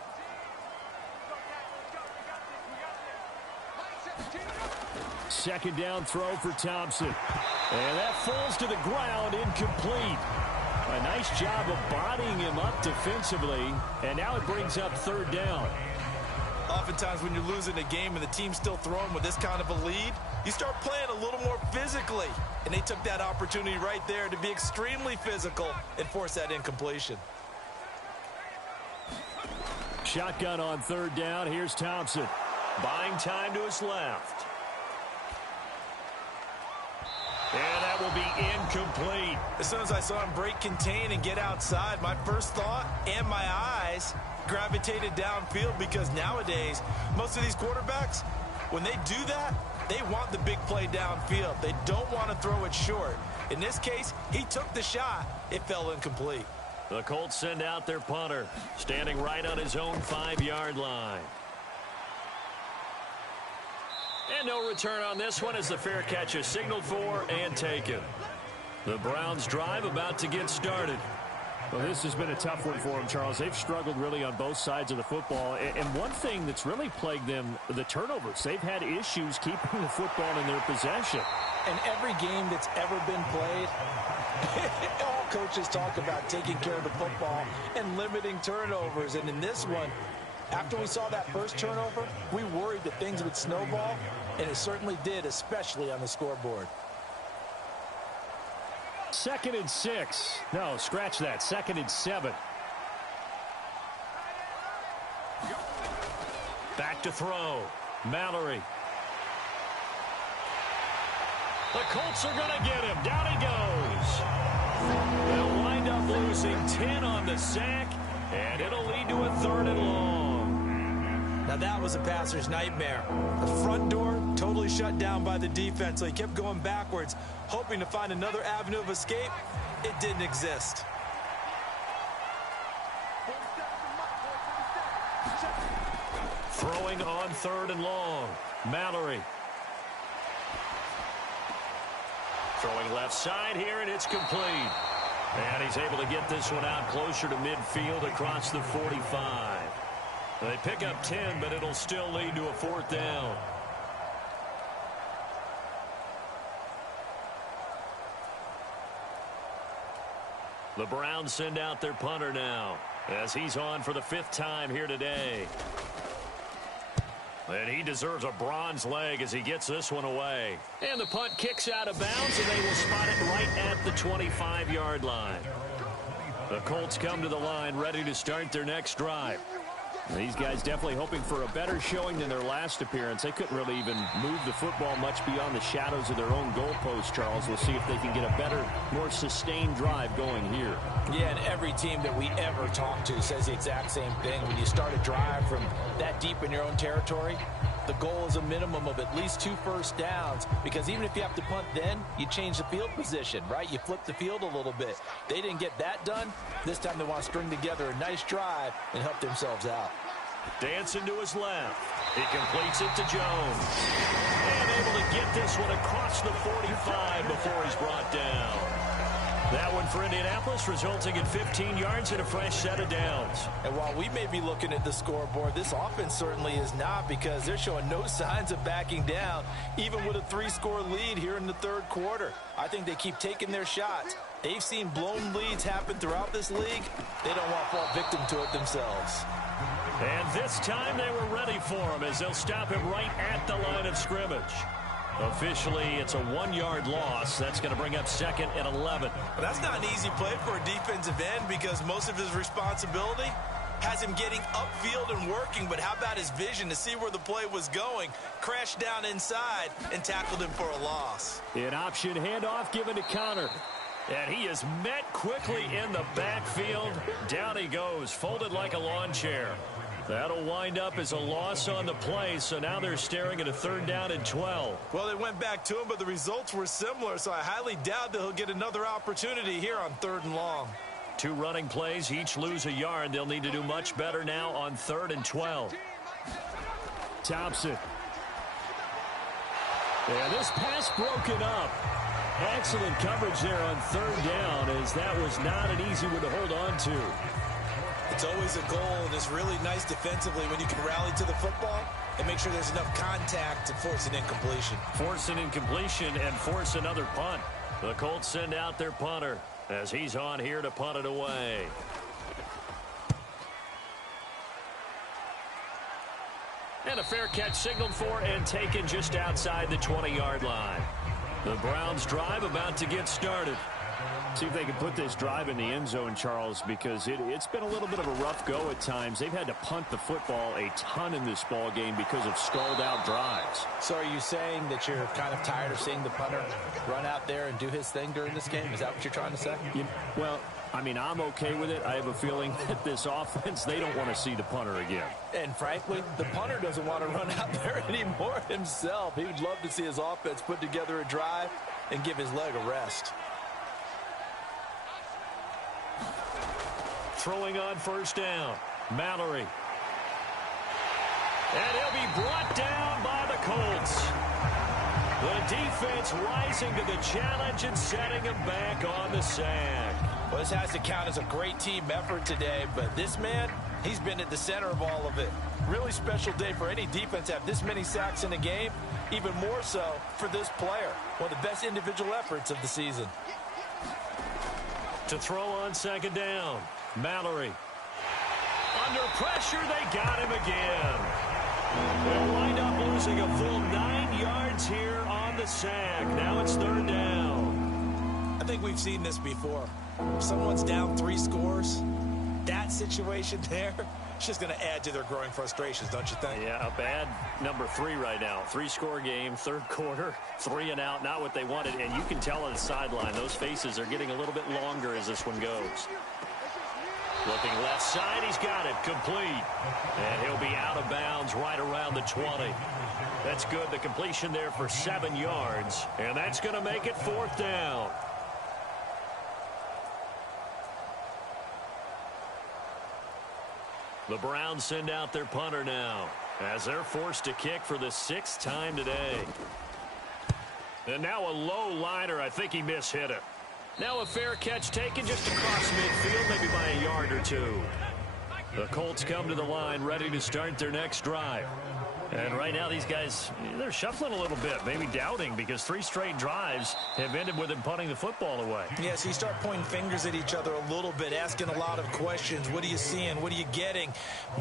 Second down throw for Thompson. And that falls to the ground, incomplete. A nice job of bodying him up defensively. And now it brings up third down. Oftentimes when you're losing a game and the team's still throwing with this kind of a lead, you start playing a little more physically. And they took that opportunity right there to be extremely physical and force that incompletion. Shotgun on third down. Here's Thompson. Buying time to his left. And that will be incomplete. As soon as I saw him break contain and get outside, my first thought and my eyes gravitated downfield, because nowadays, most of these quarterbacks, when they do that, they want the big play downfield. They don't want to throw it short. In this case, he took the shot. It fell incomplete. The Colts send out their punter, standing right on his own 5-yard line. And no return on this one as the fair catch is signaled for and taken. The Browns drive about to get started. Well, this has been a tough one for them, Charles. They've struggled really on both sides of the football. And one thing that's really plagued them, the turnovers. They've had issues keeping the football in their possession. And every game that's ever been played, all coaches talk about taking care of the football and limiting turnovers. And in this one, after we saw that first turnover, we worried that things would snowball, and it certainly did, especially on the scoreboard. 2nd and 6. No, scratch that. 2nd and 7. Back to throw. Mallory. The Colts are going to get him. Down he goes. They'll wind up losing 10 on the sack, and it'll lead to a 3rd and long. Now that was a passer's nightmare. The front door totally shut down by the defense, so he kept going backwards, hoping to find another avenue of escape. It didn't exist. Throwing on 3rd and long. Mallory. Throwing left side here, and it's complete. And he's able to get this one out closer to midfield across the 45. They pick up 10, but it'll still lead to a 4th down. The Browns send out their punter now as he's on for the 5th time here today. And he deserves a bronze leg as he gets this one away. And the punt kicks out of bounds, and they will spot it right at the 25-yard line. The Colts come to the line ready to start their next drive. These guys definitely hoping for a better showing than their last appearance. They couldn't really even move the football much beyond the shadows of their own goalpost, Charles. We'll see if they can get a better, more sustained drive going here. Yeah, and every team that we ever talk to says the exact same thing. When you start a drive from that deep in your own territory, the goal is a minimum of at least 2 first downs, because even if you have to punt then, you change the field position, right? You flip the field a little bit. They didn't get that done. This time they want to string together a nice drive and help themselves out. Dancing to his left. He completes it to Jones. And able to get this one across the 45 before he's brought down. That one for Indianapolis, resulting in 15 yards and a fresh set of downs. And while we may be looking at the scoreboard, this offense certainly is not, because they're showing no signs of backing down, even with a 3-score lead here in the 3rd quarter. I think they keep taking their shots. They've seen blown leads happen throughout this league. They don't want to fall victim to it themselves. And this time they were ready for him as they'll stop him right at the line of scrimmage. Officially, it's a 1-yard loss. That's going to bring up 2nd and 11. Well, that's not an easy play for a defensive end, because most of his responsibility has him getting upfield and working. But how about his vision to see where the play was going? Crashed down inside and tackled him for a loss. An option handoff given to Connor. And he is met quickly in the backfield. Down he goes, folded like a lawn chair. That'll wind up as a loss on the play, so now they're staring at a 3rd down and 12. Well, they went back to him, but the results were similar, so I highly doubt that he'll get another opportunity here on 3rd and long. 2 running plays, each lose a yard. They'll need to do much better now on 3rd and 12. Thompson. Yeah, this pass broken up. Excellent coverage there on 3rd down, as that was not an easy one to hold on to. It's always a goal, and it's really nice defensively when you can rally to the football and make sure there's enough contact to force an incompletion. Force an incompletion and force another punt. The Colts send out their punter as he's on here to punt it away. And a fair catch signaled for and taken just outside the 20-yard line. The Browns drive about to get started. See if they can put this drive in the end zone, Charles, because it's been a little bit of a rough go at times. They've had to punt the football a ton in this ball game because of stalled-out drives. So are you saying that you're kind of tired of seeing the punter run out there and do his thing during this game? Is that what you're trying to say? Well, I mean, I'm okay with it. I have a feeling that this offense, they don't want to see the punter again. And frankly, the punter doesn't want to run out there anymore himself. He would love to see his offense put together a drive and give his leg a rest. Throwing on 1st down, Mallory. And he'll be brought down by the Colts. The defense rising to the challenge and setting him back on the sack. Well, this has to count as a great team effort today, but this man, he's been at the center of all of it. Really special day for any defense to have this many sacks in a game, even more so for this player. One of the best individual efforts of the season. To throw on second down, Mallory. Under pressure, they got him again. They'll wind up losing a full 9 yards here on the sack. Now it's third down. I think we've seen this before. If someone's down 3 scores, that situation there, it's just going to add to their growing frustrations, don't you think? Yeah, a bad number 3 right now. 3-score game, third quarter, 3 and out, not what they wanted. And you can tell on the sideline, those faces are getting a little bit longer as this one goes. Looking left side, he's got it, complete. And he'll be out of bounds right around the 20. That's good, the completion there for 7 yards. And that's going to make it fourth down. The Browns send out their punter now as they're forced to kick for the 6th time today. And now a low liner. I think he mishit it. Now a fair catch taken just across midfield, maybe by a yard or 2. The Colts come to the line ready to start their next drive. And right now these guys, they're shuffling a little bit, maybe doubting, because 3 straight drives have ended with them punting the football away. Yeah, so you start pointing fingers at each other a little bit, asking a lot of questions. What are you seeing? What are you getting?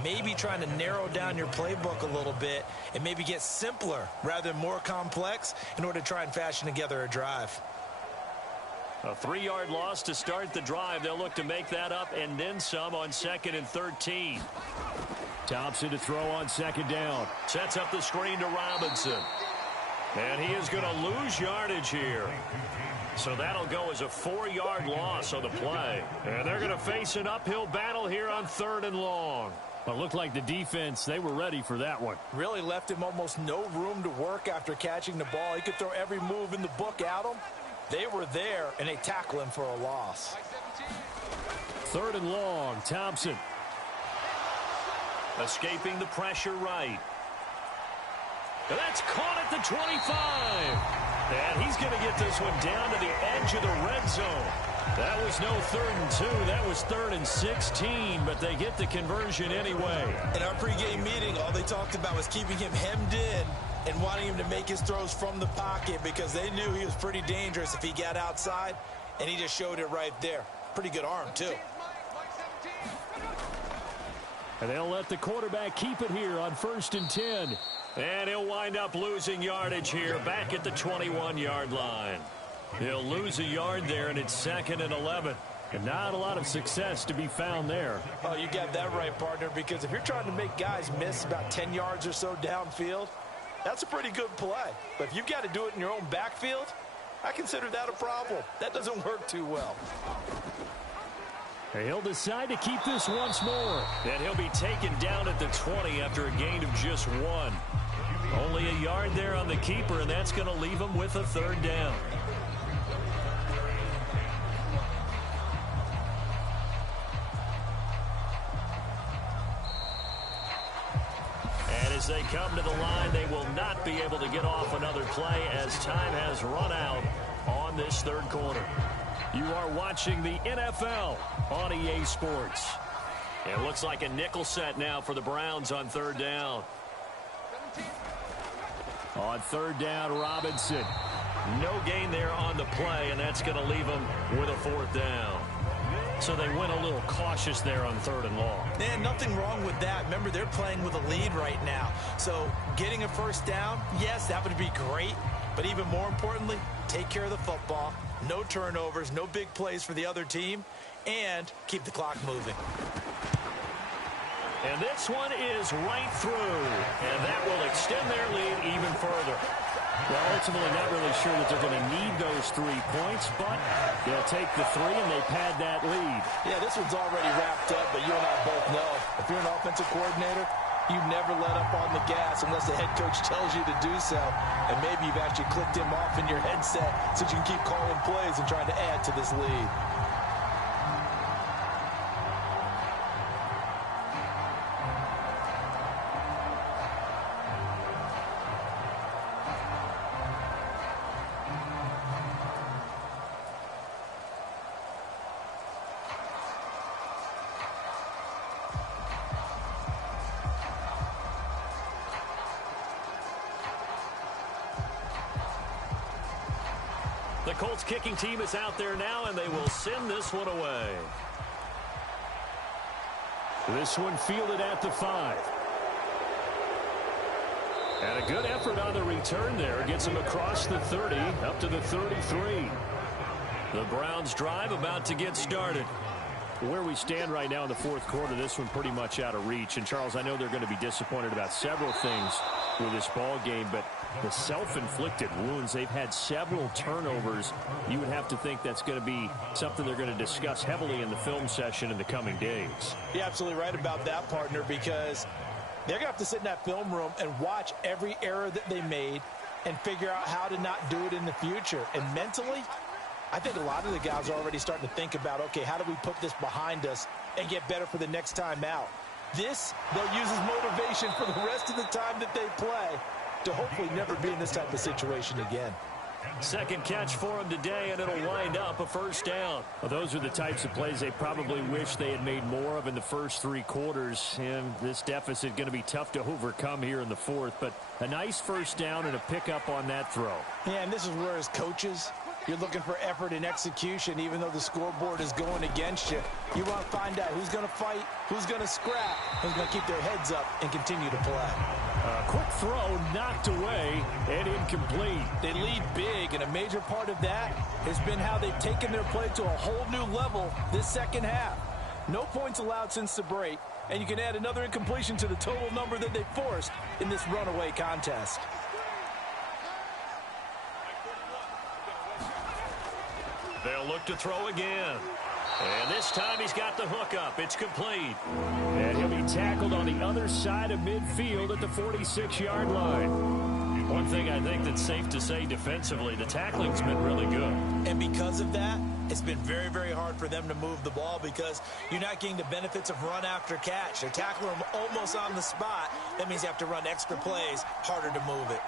Maybe trying to narrow down your playbook a little bit and maybe get simpler rather than more complex in order to try and fashion together a drive. A 3-yard loss to start the drive. They'll look to make that up and then some on 2nd and 13. Thompson to throw on second down. Sets up the screen to Robinson. And he is going to lose yardage here. So that'll go as a 4-yard loss on the play. And they're going to face an uphill battle here on 3rd and long. Well, it looked like the defense, they were ready for that one. Really left him almost no room to work after catching the ball. He could throw every move in the book at him. They were there, and they tackle him for a loss. 3rd and long, Thompson. Escaping the pressure right. And that's caught at the 25. And he's going to get this one down to the edge of the red zone. That was no 3rd and 2. That was 3rd and 16, but they get the conversion anyway. In our pregame meeting, all they talked about was keeping him hemmed in and wanting him to make his throws from the pocket because they knew he was pretty dangerous if he got outside, and he just showed it right there. Pretty good arm, too. And they'll let the quarterback keep it here on 1st and 10. And he'll wind up losing yardage here back at the 21-yard line. He'll lose a yard there, and it's 2nd and 11. And not a lot of success to be found there. Oh, you got that right, partner, because if you're trying to make guys miss about 10 yards or so downfield, that's a pretty good play. But if you've got to do it in your own backfield, I consider that a problem. That doesn't work too well. He'll decide to keep this once more. And he'll be taken down at the 20 after a gain of just 1. Only a yard there on the keeper, and that's going to leave him with a 3rd down. And as they come to the line, they will not be able to get off another play as time has run out on this 3rd quarter. You are watching the NFL on EA Sports. It looks like a nickel set now for the Browns on 3rd down. On 3rd down, Robinson. No gain there on the play, and that's going to leave them with a 4th down. So they went a little cautious there on 3rd and long. Man, nothing wrong with that. Remember, they're playing with a lead right now. So getting a 1st down, yes, that would be great. But even more importantly, take care of the football. No turnovers, no big plays for the other team, and keep the clock moving. And this one is right through, and that will extend their lead even further. Well, ultimately not really sure that they're going to need those 3 points, but they'll take the 3 and they pad that lead. Yeah, this one's already wrapped up, but you and I both know if you're an offensive coordinator, you never let up on the gas unless the head coach tells you to do so. And maybe you've actually clicked him off in your headset so you can keep calling plays and trying to add to this lead. Colts kicking team is out there now, and they will send this one away. This one fielded at the 5. And a good effort on the return there. Gets him across the 30, up to the 33. The Browns drive about to get started. Where we stand right now in the fourth quarter, this one pretty much out of reach. And, Charles, I know they're going to be disappointed about several things with this ball game, but the self-inflicted wounds, they've had several turnovers. You would have to think that's going to be something they're going to discuss heavily in the film session in the coming days. You're absolutely right about that, partner, because they're going to have to sit in that film room and watch every error that they made and figure out how to not do it in the future. And mentally, I think a lot of the guys are already starting to think about, okay, how do we put this behind us and get better for the next time out? This, they'll use as motivation for the rest of the time that they play to hopefully never be in this type of situation again. Second catch for him today, and it'll wind up a first down. Well, those are the types of plays they probably wish they had made more of in the first 3 quarters. And this deficit going to be tough to overcome here in the fourth. But a nice first down and a pickup on that throw. Yeah, and this is where, as coaches, you're looking for effort and execution, even though the scoreboard is going against you. You want to find out who's going to fight, who's going to scrap, who's going to keep their heads up and continue to play. Quick throw knocked away and incomplete. They lead big, and a major part of that has been how they've taken their play to a whole new level this second half. No points allowed since the break, and you can add another incompletion to the total number that they forced in this runaway contest. They'll look to throw again. And this time he's got the hook up. It's complete. And he'll be tackled on the other side of midfield at the 46-yard line. One thing I think that's safe to say defensively, the tackling's been really good. And because of that, it's been very, very hard for them to move the ball because you're not getting the benefits of run after catch. They're tackling them almost on the spot. That means you have to run extra plays, harder to move it.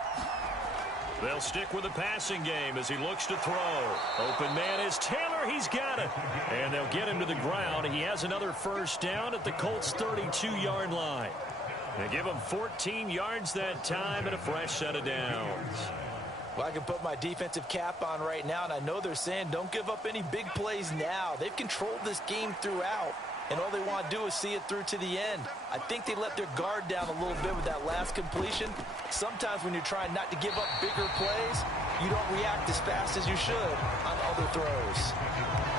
They'll stick with the passing game as he looks to throw. Open man is Taylor. He's got it. And they'll get him to the ground. He has another first down at the Colts' 32-yard line. They give him 14 yards that time and a fresh set of downs. Well, I can put my defensive cap on right now, and I know they're saying don't give up any big plays now. They've controlled this game throughout, and all they want to do is see it through to the end. I think they let their guard down a little bit with that last completion. Sometimes when you're trying not to give up bigger plays, you don't react as fast as you should on other throws.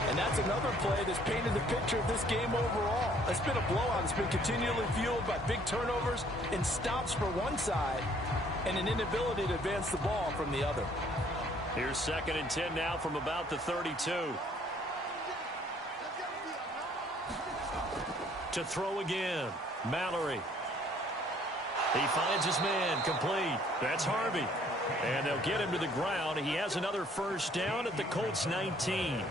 And that's another play that's painted the picture of this game overall. It's been a blowout. It's been continually fueled by big turnovers and stops for one side and an inability to advance the ball from the other. Here's 2nd and 10 now from about the 32. To throw again, Mallory. He finds his man, complete. That's Harvey. And they'll get him to the ground. He has another first down at the Colts' 19.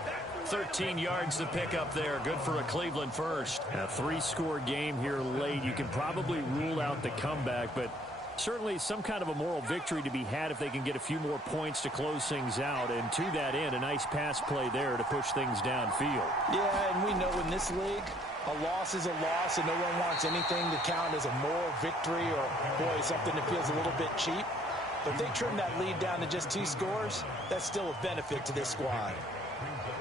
13 yards to pick up there. Good for a Cleveland first. A 3-score game here late. You can probably rule out the comeback, but certainly some kind of a moral victory to be had if they can get a few more points to close things out. And to that end, a nice pass play there to push things downfield. Yeah, and we know in this league, a loss is a loss, and no one wants anything to count as a moral victory or, boy, something that feels a little bit cheap. But if they trim that lead down to just 2 scores, that's still a benefit to this squad.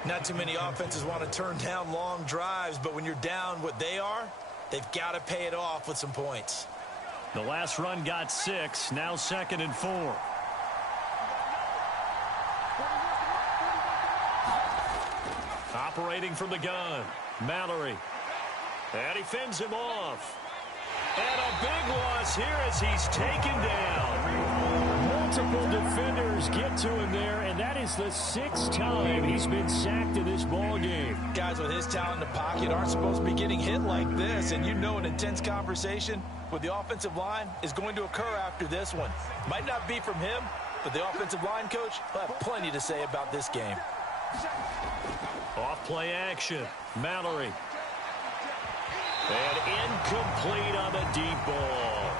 Not too many offenses want to turn down long drives, but when you're down what they are, they've got to pay it off with some points. The last run got 6, now 2nd and 4. Operating from the gun, Mallory. And he fends him off. And a big loss here as he's taken down. Multiple defenders get to him there, and that is the 6th time he's been sacked in this ball game. Guys with his talent in the pocket aren't supposed to be getting hit like this, and you know an intense conversation with the offensive line is going to occur after this one. Might not be from him, but the offensive line coach will have plenty to say about this game. Off play action, Mallory. And incomplete on the deep ball.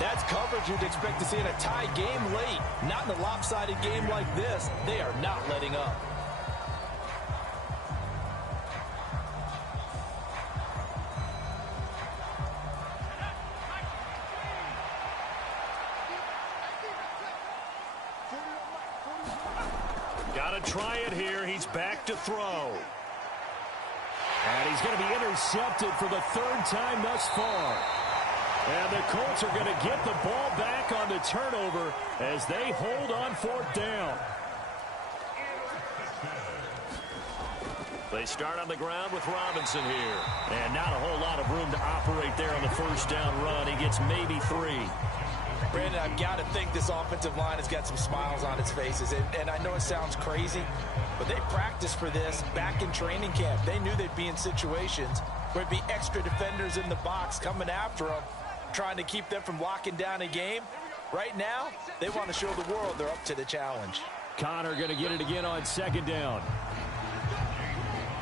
That's coverage you'd expect to see in a tie game late. Not in a lopsided game like this. They are not letting up. Got to try it here. He's back to throw. And he's going to be intercepted for the third time thus far. And the Colts are going to get the ball back on the turnover as they hold on fourth down. They start on the ground with Robinson here. And not a whole lot of room to operate there on the first down run. He gets maybe 3. Brandon, I've got to think this offensive line has got some smiles on its faces. And I know it sounds crazy, but they practiced for this back in training camp. They knew they'd be in situations where it'd be extra defenders in the box coming after them, trying to keep them from locking down a game. Right now, they want to show the world they're up to the challenge. Connor going to get it again on second down.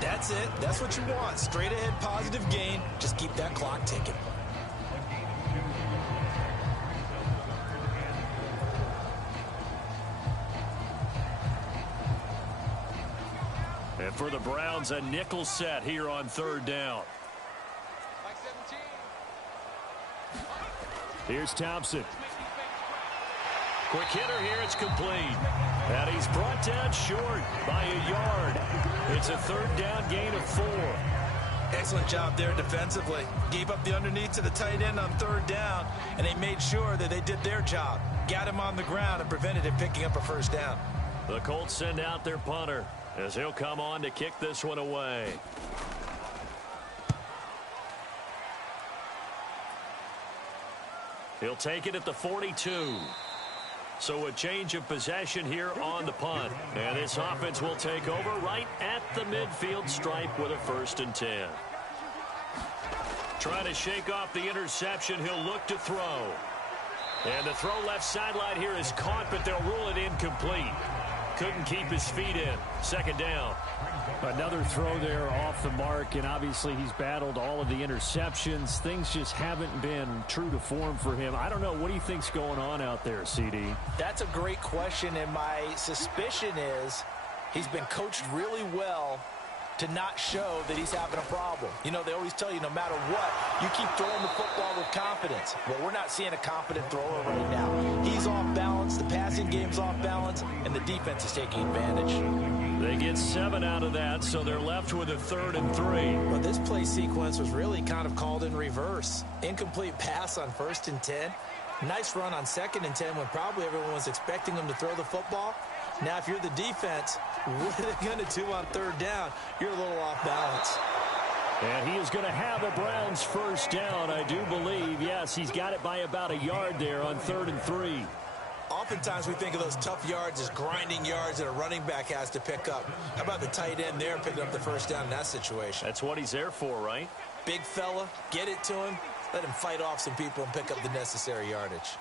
That's it. That's what you want. Straight ahead positive gain. Just keep that clock ticking. And for the Browns, a nickel set here on third down. Here's Thompson. Quick hitter here. It's complete. And he's brought down short by a yard. It's a third down gain of 4. Excellent job there defensively. Gave up the underneath to the tight end on third down, and they made sure that they did their job. Got him on the ground and prevented him picking up a first down. The Colts send out their punter as he'll come on to kick this one away. He'll take it at the 42. So a change of possession here on the punt. And this offense will take over right at the midfield stripe with a 1st and 10. Trying to shake off the interception. He'll look to throw. And the throw left sideline here is caught, but they'll rule it incomplete. Couldn't keep his feet in. Second down. Another throw there off the mark, and obviously he's battled all of the interceptions. Things just haven't been true to form for him. I don't know. What do you think's going on out there, CD? That's a great question, and my suspicion is he's been coached really well to not show that he's having a problem. You know, they always tell you no matter what, you keep throwing the football with confidence. Well, we're not seeing a confident thrower right now. He's off balance, the passing game's off balance, and the defense is taking advantage. They get 7 out of that, so they're left with a 3rd and 3. But this play sequence was really kind of called in reverse. Incomplete pass on 1st and 10. Nice run on 2nd and 10 when probably everyone was expecting them to throw the football. Now, if you're the defense, what are they going to do on 3rd down? You're a little off balance. And he is going to have the Browns first down, I do believe. Yes, he's got it by about a yard there on 3rd and 3. Oftentimes we think of those tough yards as grinding yards that a running back has to pick up. How about the tight end there picking up the first down in that situation? That's what he's there for, right? Big fella, get it to him, let him fight off some people and pick up the necessary yardage.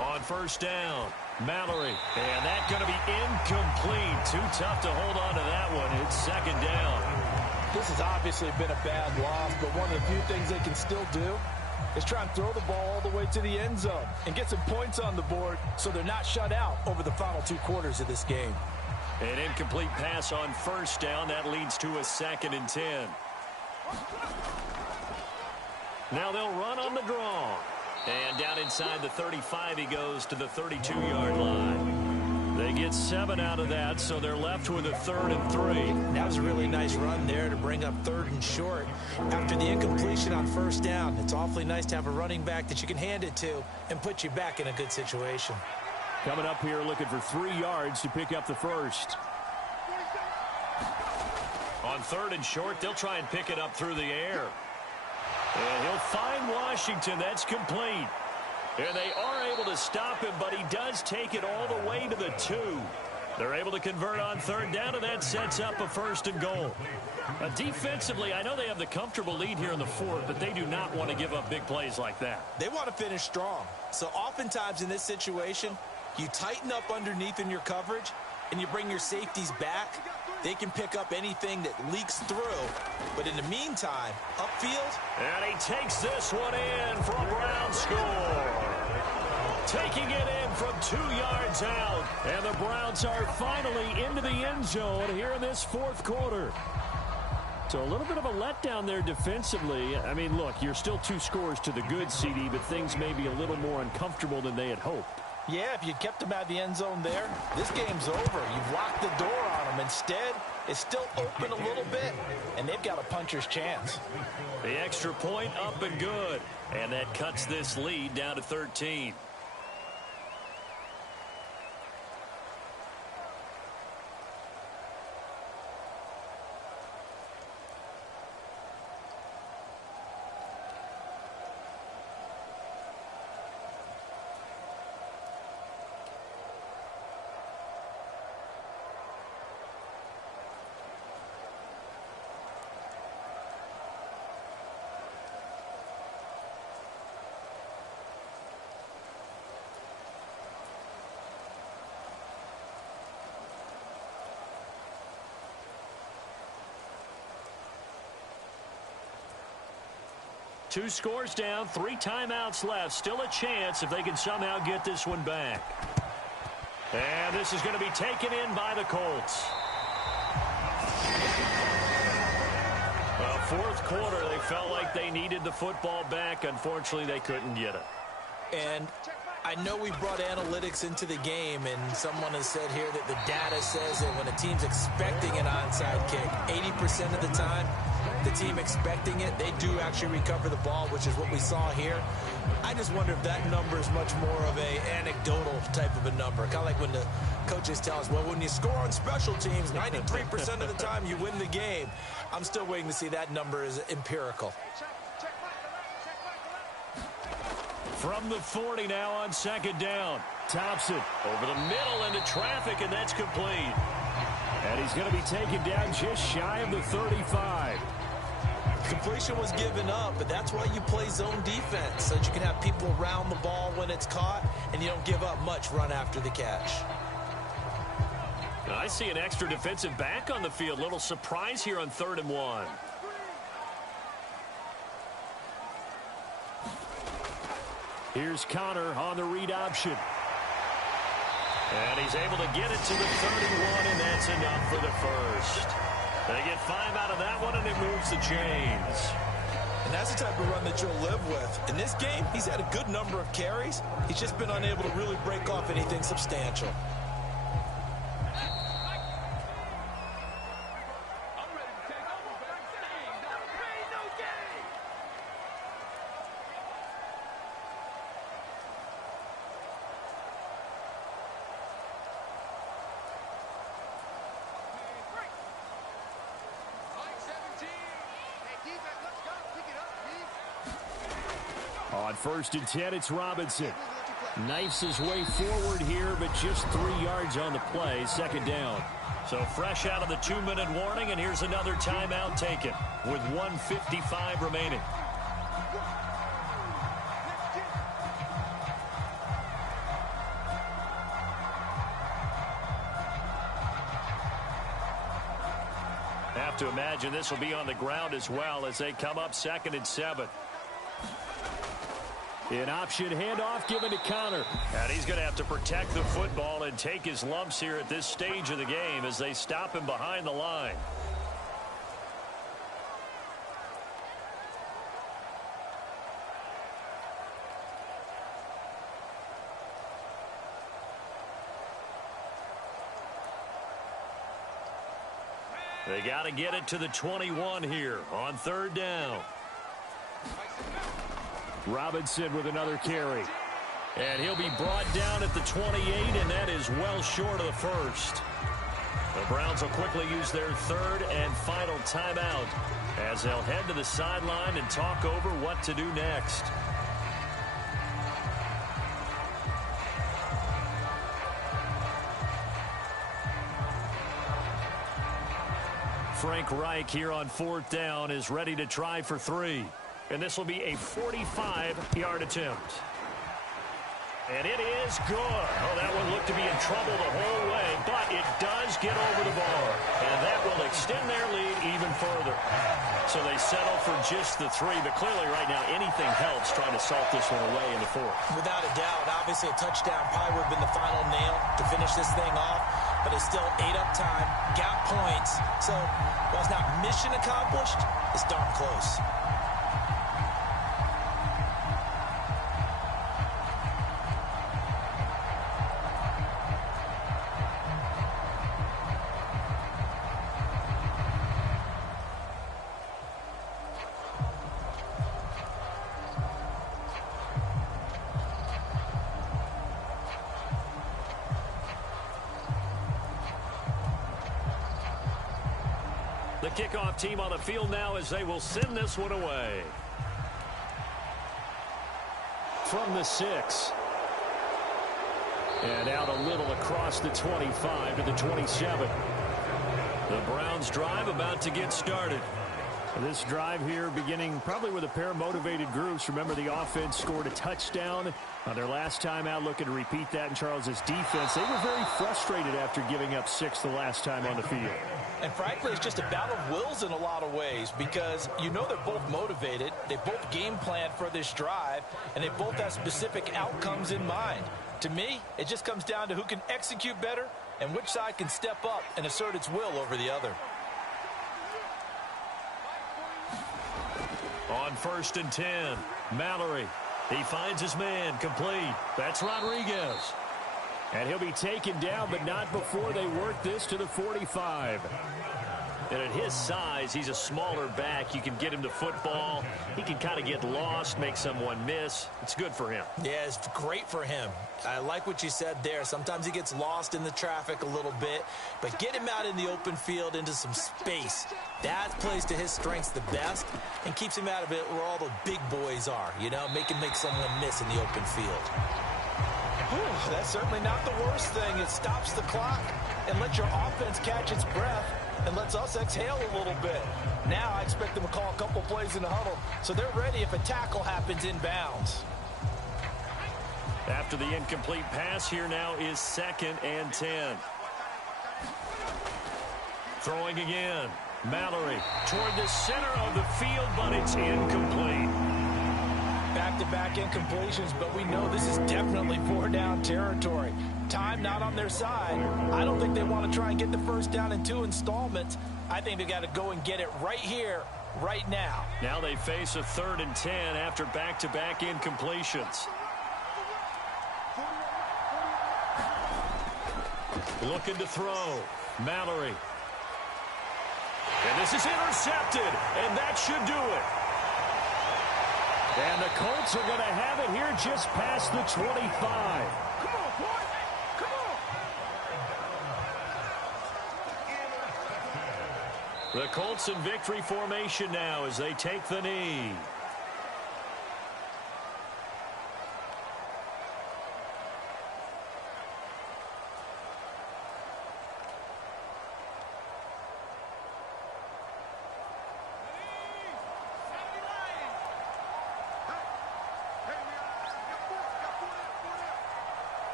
On first down, Mallory. And that's going to be incomplete. Too tough to hold on to that one. It's 2nd down. This has obviously been a bad loss, but one of the few things they can still do is try and throw the ball all the way to the end zone and get some points on the board so they're not shut out over the final 2 quarters of this game. An incomplete pass on first down. That leads to a 2nd and 10. Now they'll run on the draw. And down inside the 35, he goes to the 32-yard line. They get 7 out of that, so they're left with a 3rd and 3. That was a really nice run there to bring up 3rd and short. After the incompletion on first down, it's awfully nice to have a running back that you can hand it to and put you back in a good situation. Coming up here looking for 3 yards to pick up the first. On 3rd and short, they'll try and pick it up through the air. And he'll find Washington. That's complete. And they are able to stop him, but he does take it all the way to the 2. They're able to convert on 3rd down, and that sets up a 1st and goal. Defensively, I know they have the comfortable lead here in the 4th, but they do not want to give up big plays like that. They want to finish strong. So oftentimes in this situation, you tighten up underneath in your coverage, and you bring your safeties back. They can pick up anything that leaks through. But in the meantime, upfield. And he takes this one in for a Brown score. Taking it in from 2 yards out. And the Browns are finally into the end zone here in this 4th quarter. So a little bit of a letdown there defensively. I mean, look, you're still 2 scores to the good, CD, but things may be a little more uncomfortable than they had hoped. Yeah, if you kept them out of the end zone there, this game's over. You've locked the door on them. Instead, it's still open a little bit, and they've got a puncher's chance. The extra point up and good. And that cuts this lead down to 13. Two scores down, 3 timeouts left. Still a chance if they can somehow get this one back. And this is going to be taken in by the Colts. Well, fourth quarter, they felt like they needed the football back. Unfortunately, they couldn't get it. And I know we brought analytics into the game, and someone has said here that the data says that when a team's expecting an onside kick, 80% of the time, the team expecting it, they do actually recover the ball, which is what we saw here. I just wonder if that number is much more of a anecdotal type of a number. Kind of like when the coaches tell us, well, when you score on special teams, 93% of the time you win the game. I'm still waiting to see that number is empirical. From the 40 now on second down. Thompson over the middle into traffic, and that's complete. And he's going to be taken down just shy of the 35. Completion was given up, but that's why you play zone defense, so that you can have people around the ball when it's caught, and you don't give up much run after the catch. I see an extra defensive back on the field. Little surprise here on 3rd and 1. Here's Connor on the read option. And he's able to get it to the 31, and that's enough for the first. They get 5 out of that one, and it moves the chains. And that's the type of run that you'll live with. In this game, he's had a good number of carries. He's just been unable to really break off anything substantial. On 1st and 10, it's Robinson. Knifes his way forward here, but just 3 yards on the play. 2nd down. So fresh out of the 2-minute warning, and here's another timeout taken with 1:55 remaining. Have to imagine this will be on the ground as well as they come up 2nd and 7. An option handoff given to Connor. And he's going to have to protect the football and take his lumps here at this stage of the game as they stop him behind the line. They got to get it to the 21 here on 3rd down. Robinson with another carry. And he'll be brought down at the 28, and that is well short of the first. The Browns will quickly use their 3rd and final timeout as they'll head to the sideline and talk over what to do next. Frank Reich here on 4th down is ready to try for 3. And this will be a 45-yard attempt. And it is good. Oh, that one looked to be in trouble the whole way, but it does get over the bar. And that will extend their lead even further. So they settle for just the 3, but clearly right now anything helps trying to salt this one away in the 4th. Without a doubt, obviously a touchdown probably would have been the final nail to finish this thing off, but it's still 8 up time, got points. So while it's not mission accomplished, it's darn close. The kickoff team on the field now as they will send this one away. From the 6. And out a little across the 25 to the 27. The Browns drive about to get started. This drive here beginning probably with a pair of motivated groups. Remember, the offense scored a touchdown on their last time out, looking to repeat that in Charles's defense. They were very frustrated after giving up 6 the last time on the field. And frankly, it's just a battle of wills in a lot of ways because you know they're both motivated. They both game planned for this drive, and they both have specific outcomes in mind. To me, it just comes down to who can execute better and which side can step up and assert its will over the other. On 1st and 10, Mallory. He finds his man, complete. That's Rodriguez. And he'll be taken down, but not before they work this to the 45. And at his size, he's a smaller back. You can get him to football. He can kind of get lost, make someone miss. It's good for him. Yeah, it's great for him. I like what you said there. Sometimes he gets lost in the traffic a little bit, but get him out in the open field into some space. That plays to his strengths the best and keeps him out of it where all the big boys are, you know, make someone miss in the open field. Whew, that's certainly not the worst thing. It stops the clock and lets your offense catch its breath and lets us exhale a little bit. Now I expect them to call a couple plays in the huddle so they're ready if a tackle happens inbounds. After the incomplete pass, here now is 2nd and 10. Throwing again. Mallory toward the center of the field, but it's incomplete. Back-to-back incompletions, but we know this is definitely 4-down territory. Time not on their side. I don't think they want to try and get the first down in 2 installments. I think they got to go and get it right here, right now. Now they face a 3rd and 10 after back-to-back incompletions. Looking to throw. Mallory. And this is intercepted, and that should do it. And the Colts are going to have it here just past the 25. Come on, boy. Come on. The Colts in victory formation now as they take the knee.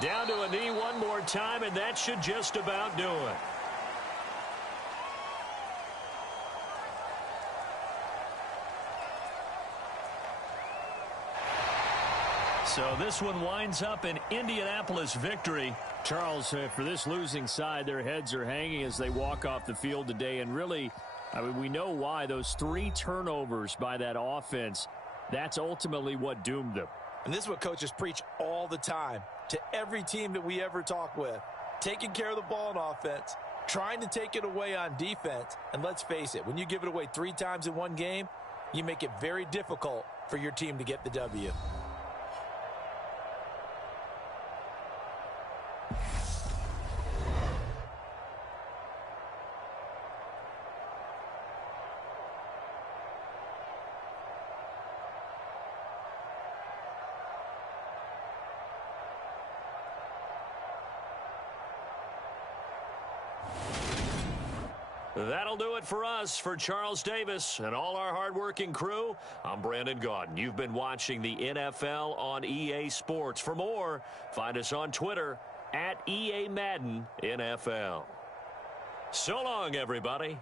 Down to a knee one more time, and that should just about do it. So this one winds up an Indianapolis victory. Charles, for this losing side, their heads are hanging as they walk off the field today. And really, I mean, we know why. Those 3 turnovers by that offense, that's ultimately what doomed them. And this is what coaches preach all the time to every team that we ever talk with. Taking care of the ball on offense, trying to take it away on defense. And let's face it, when you give it away 3 times in one game, you make it very difficult for your team to get the W. That'll do it for us. For Charles Davis and all our hardworking crew, I'm Brandon Gaudin. You've been watching the NFL on EA Sports. For more, find us on Twitter at EA Madden NFL. So long, everybody.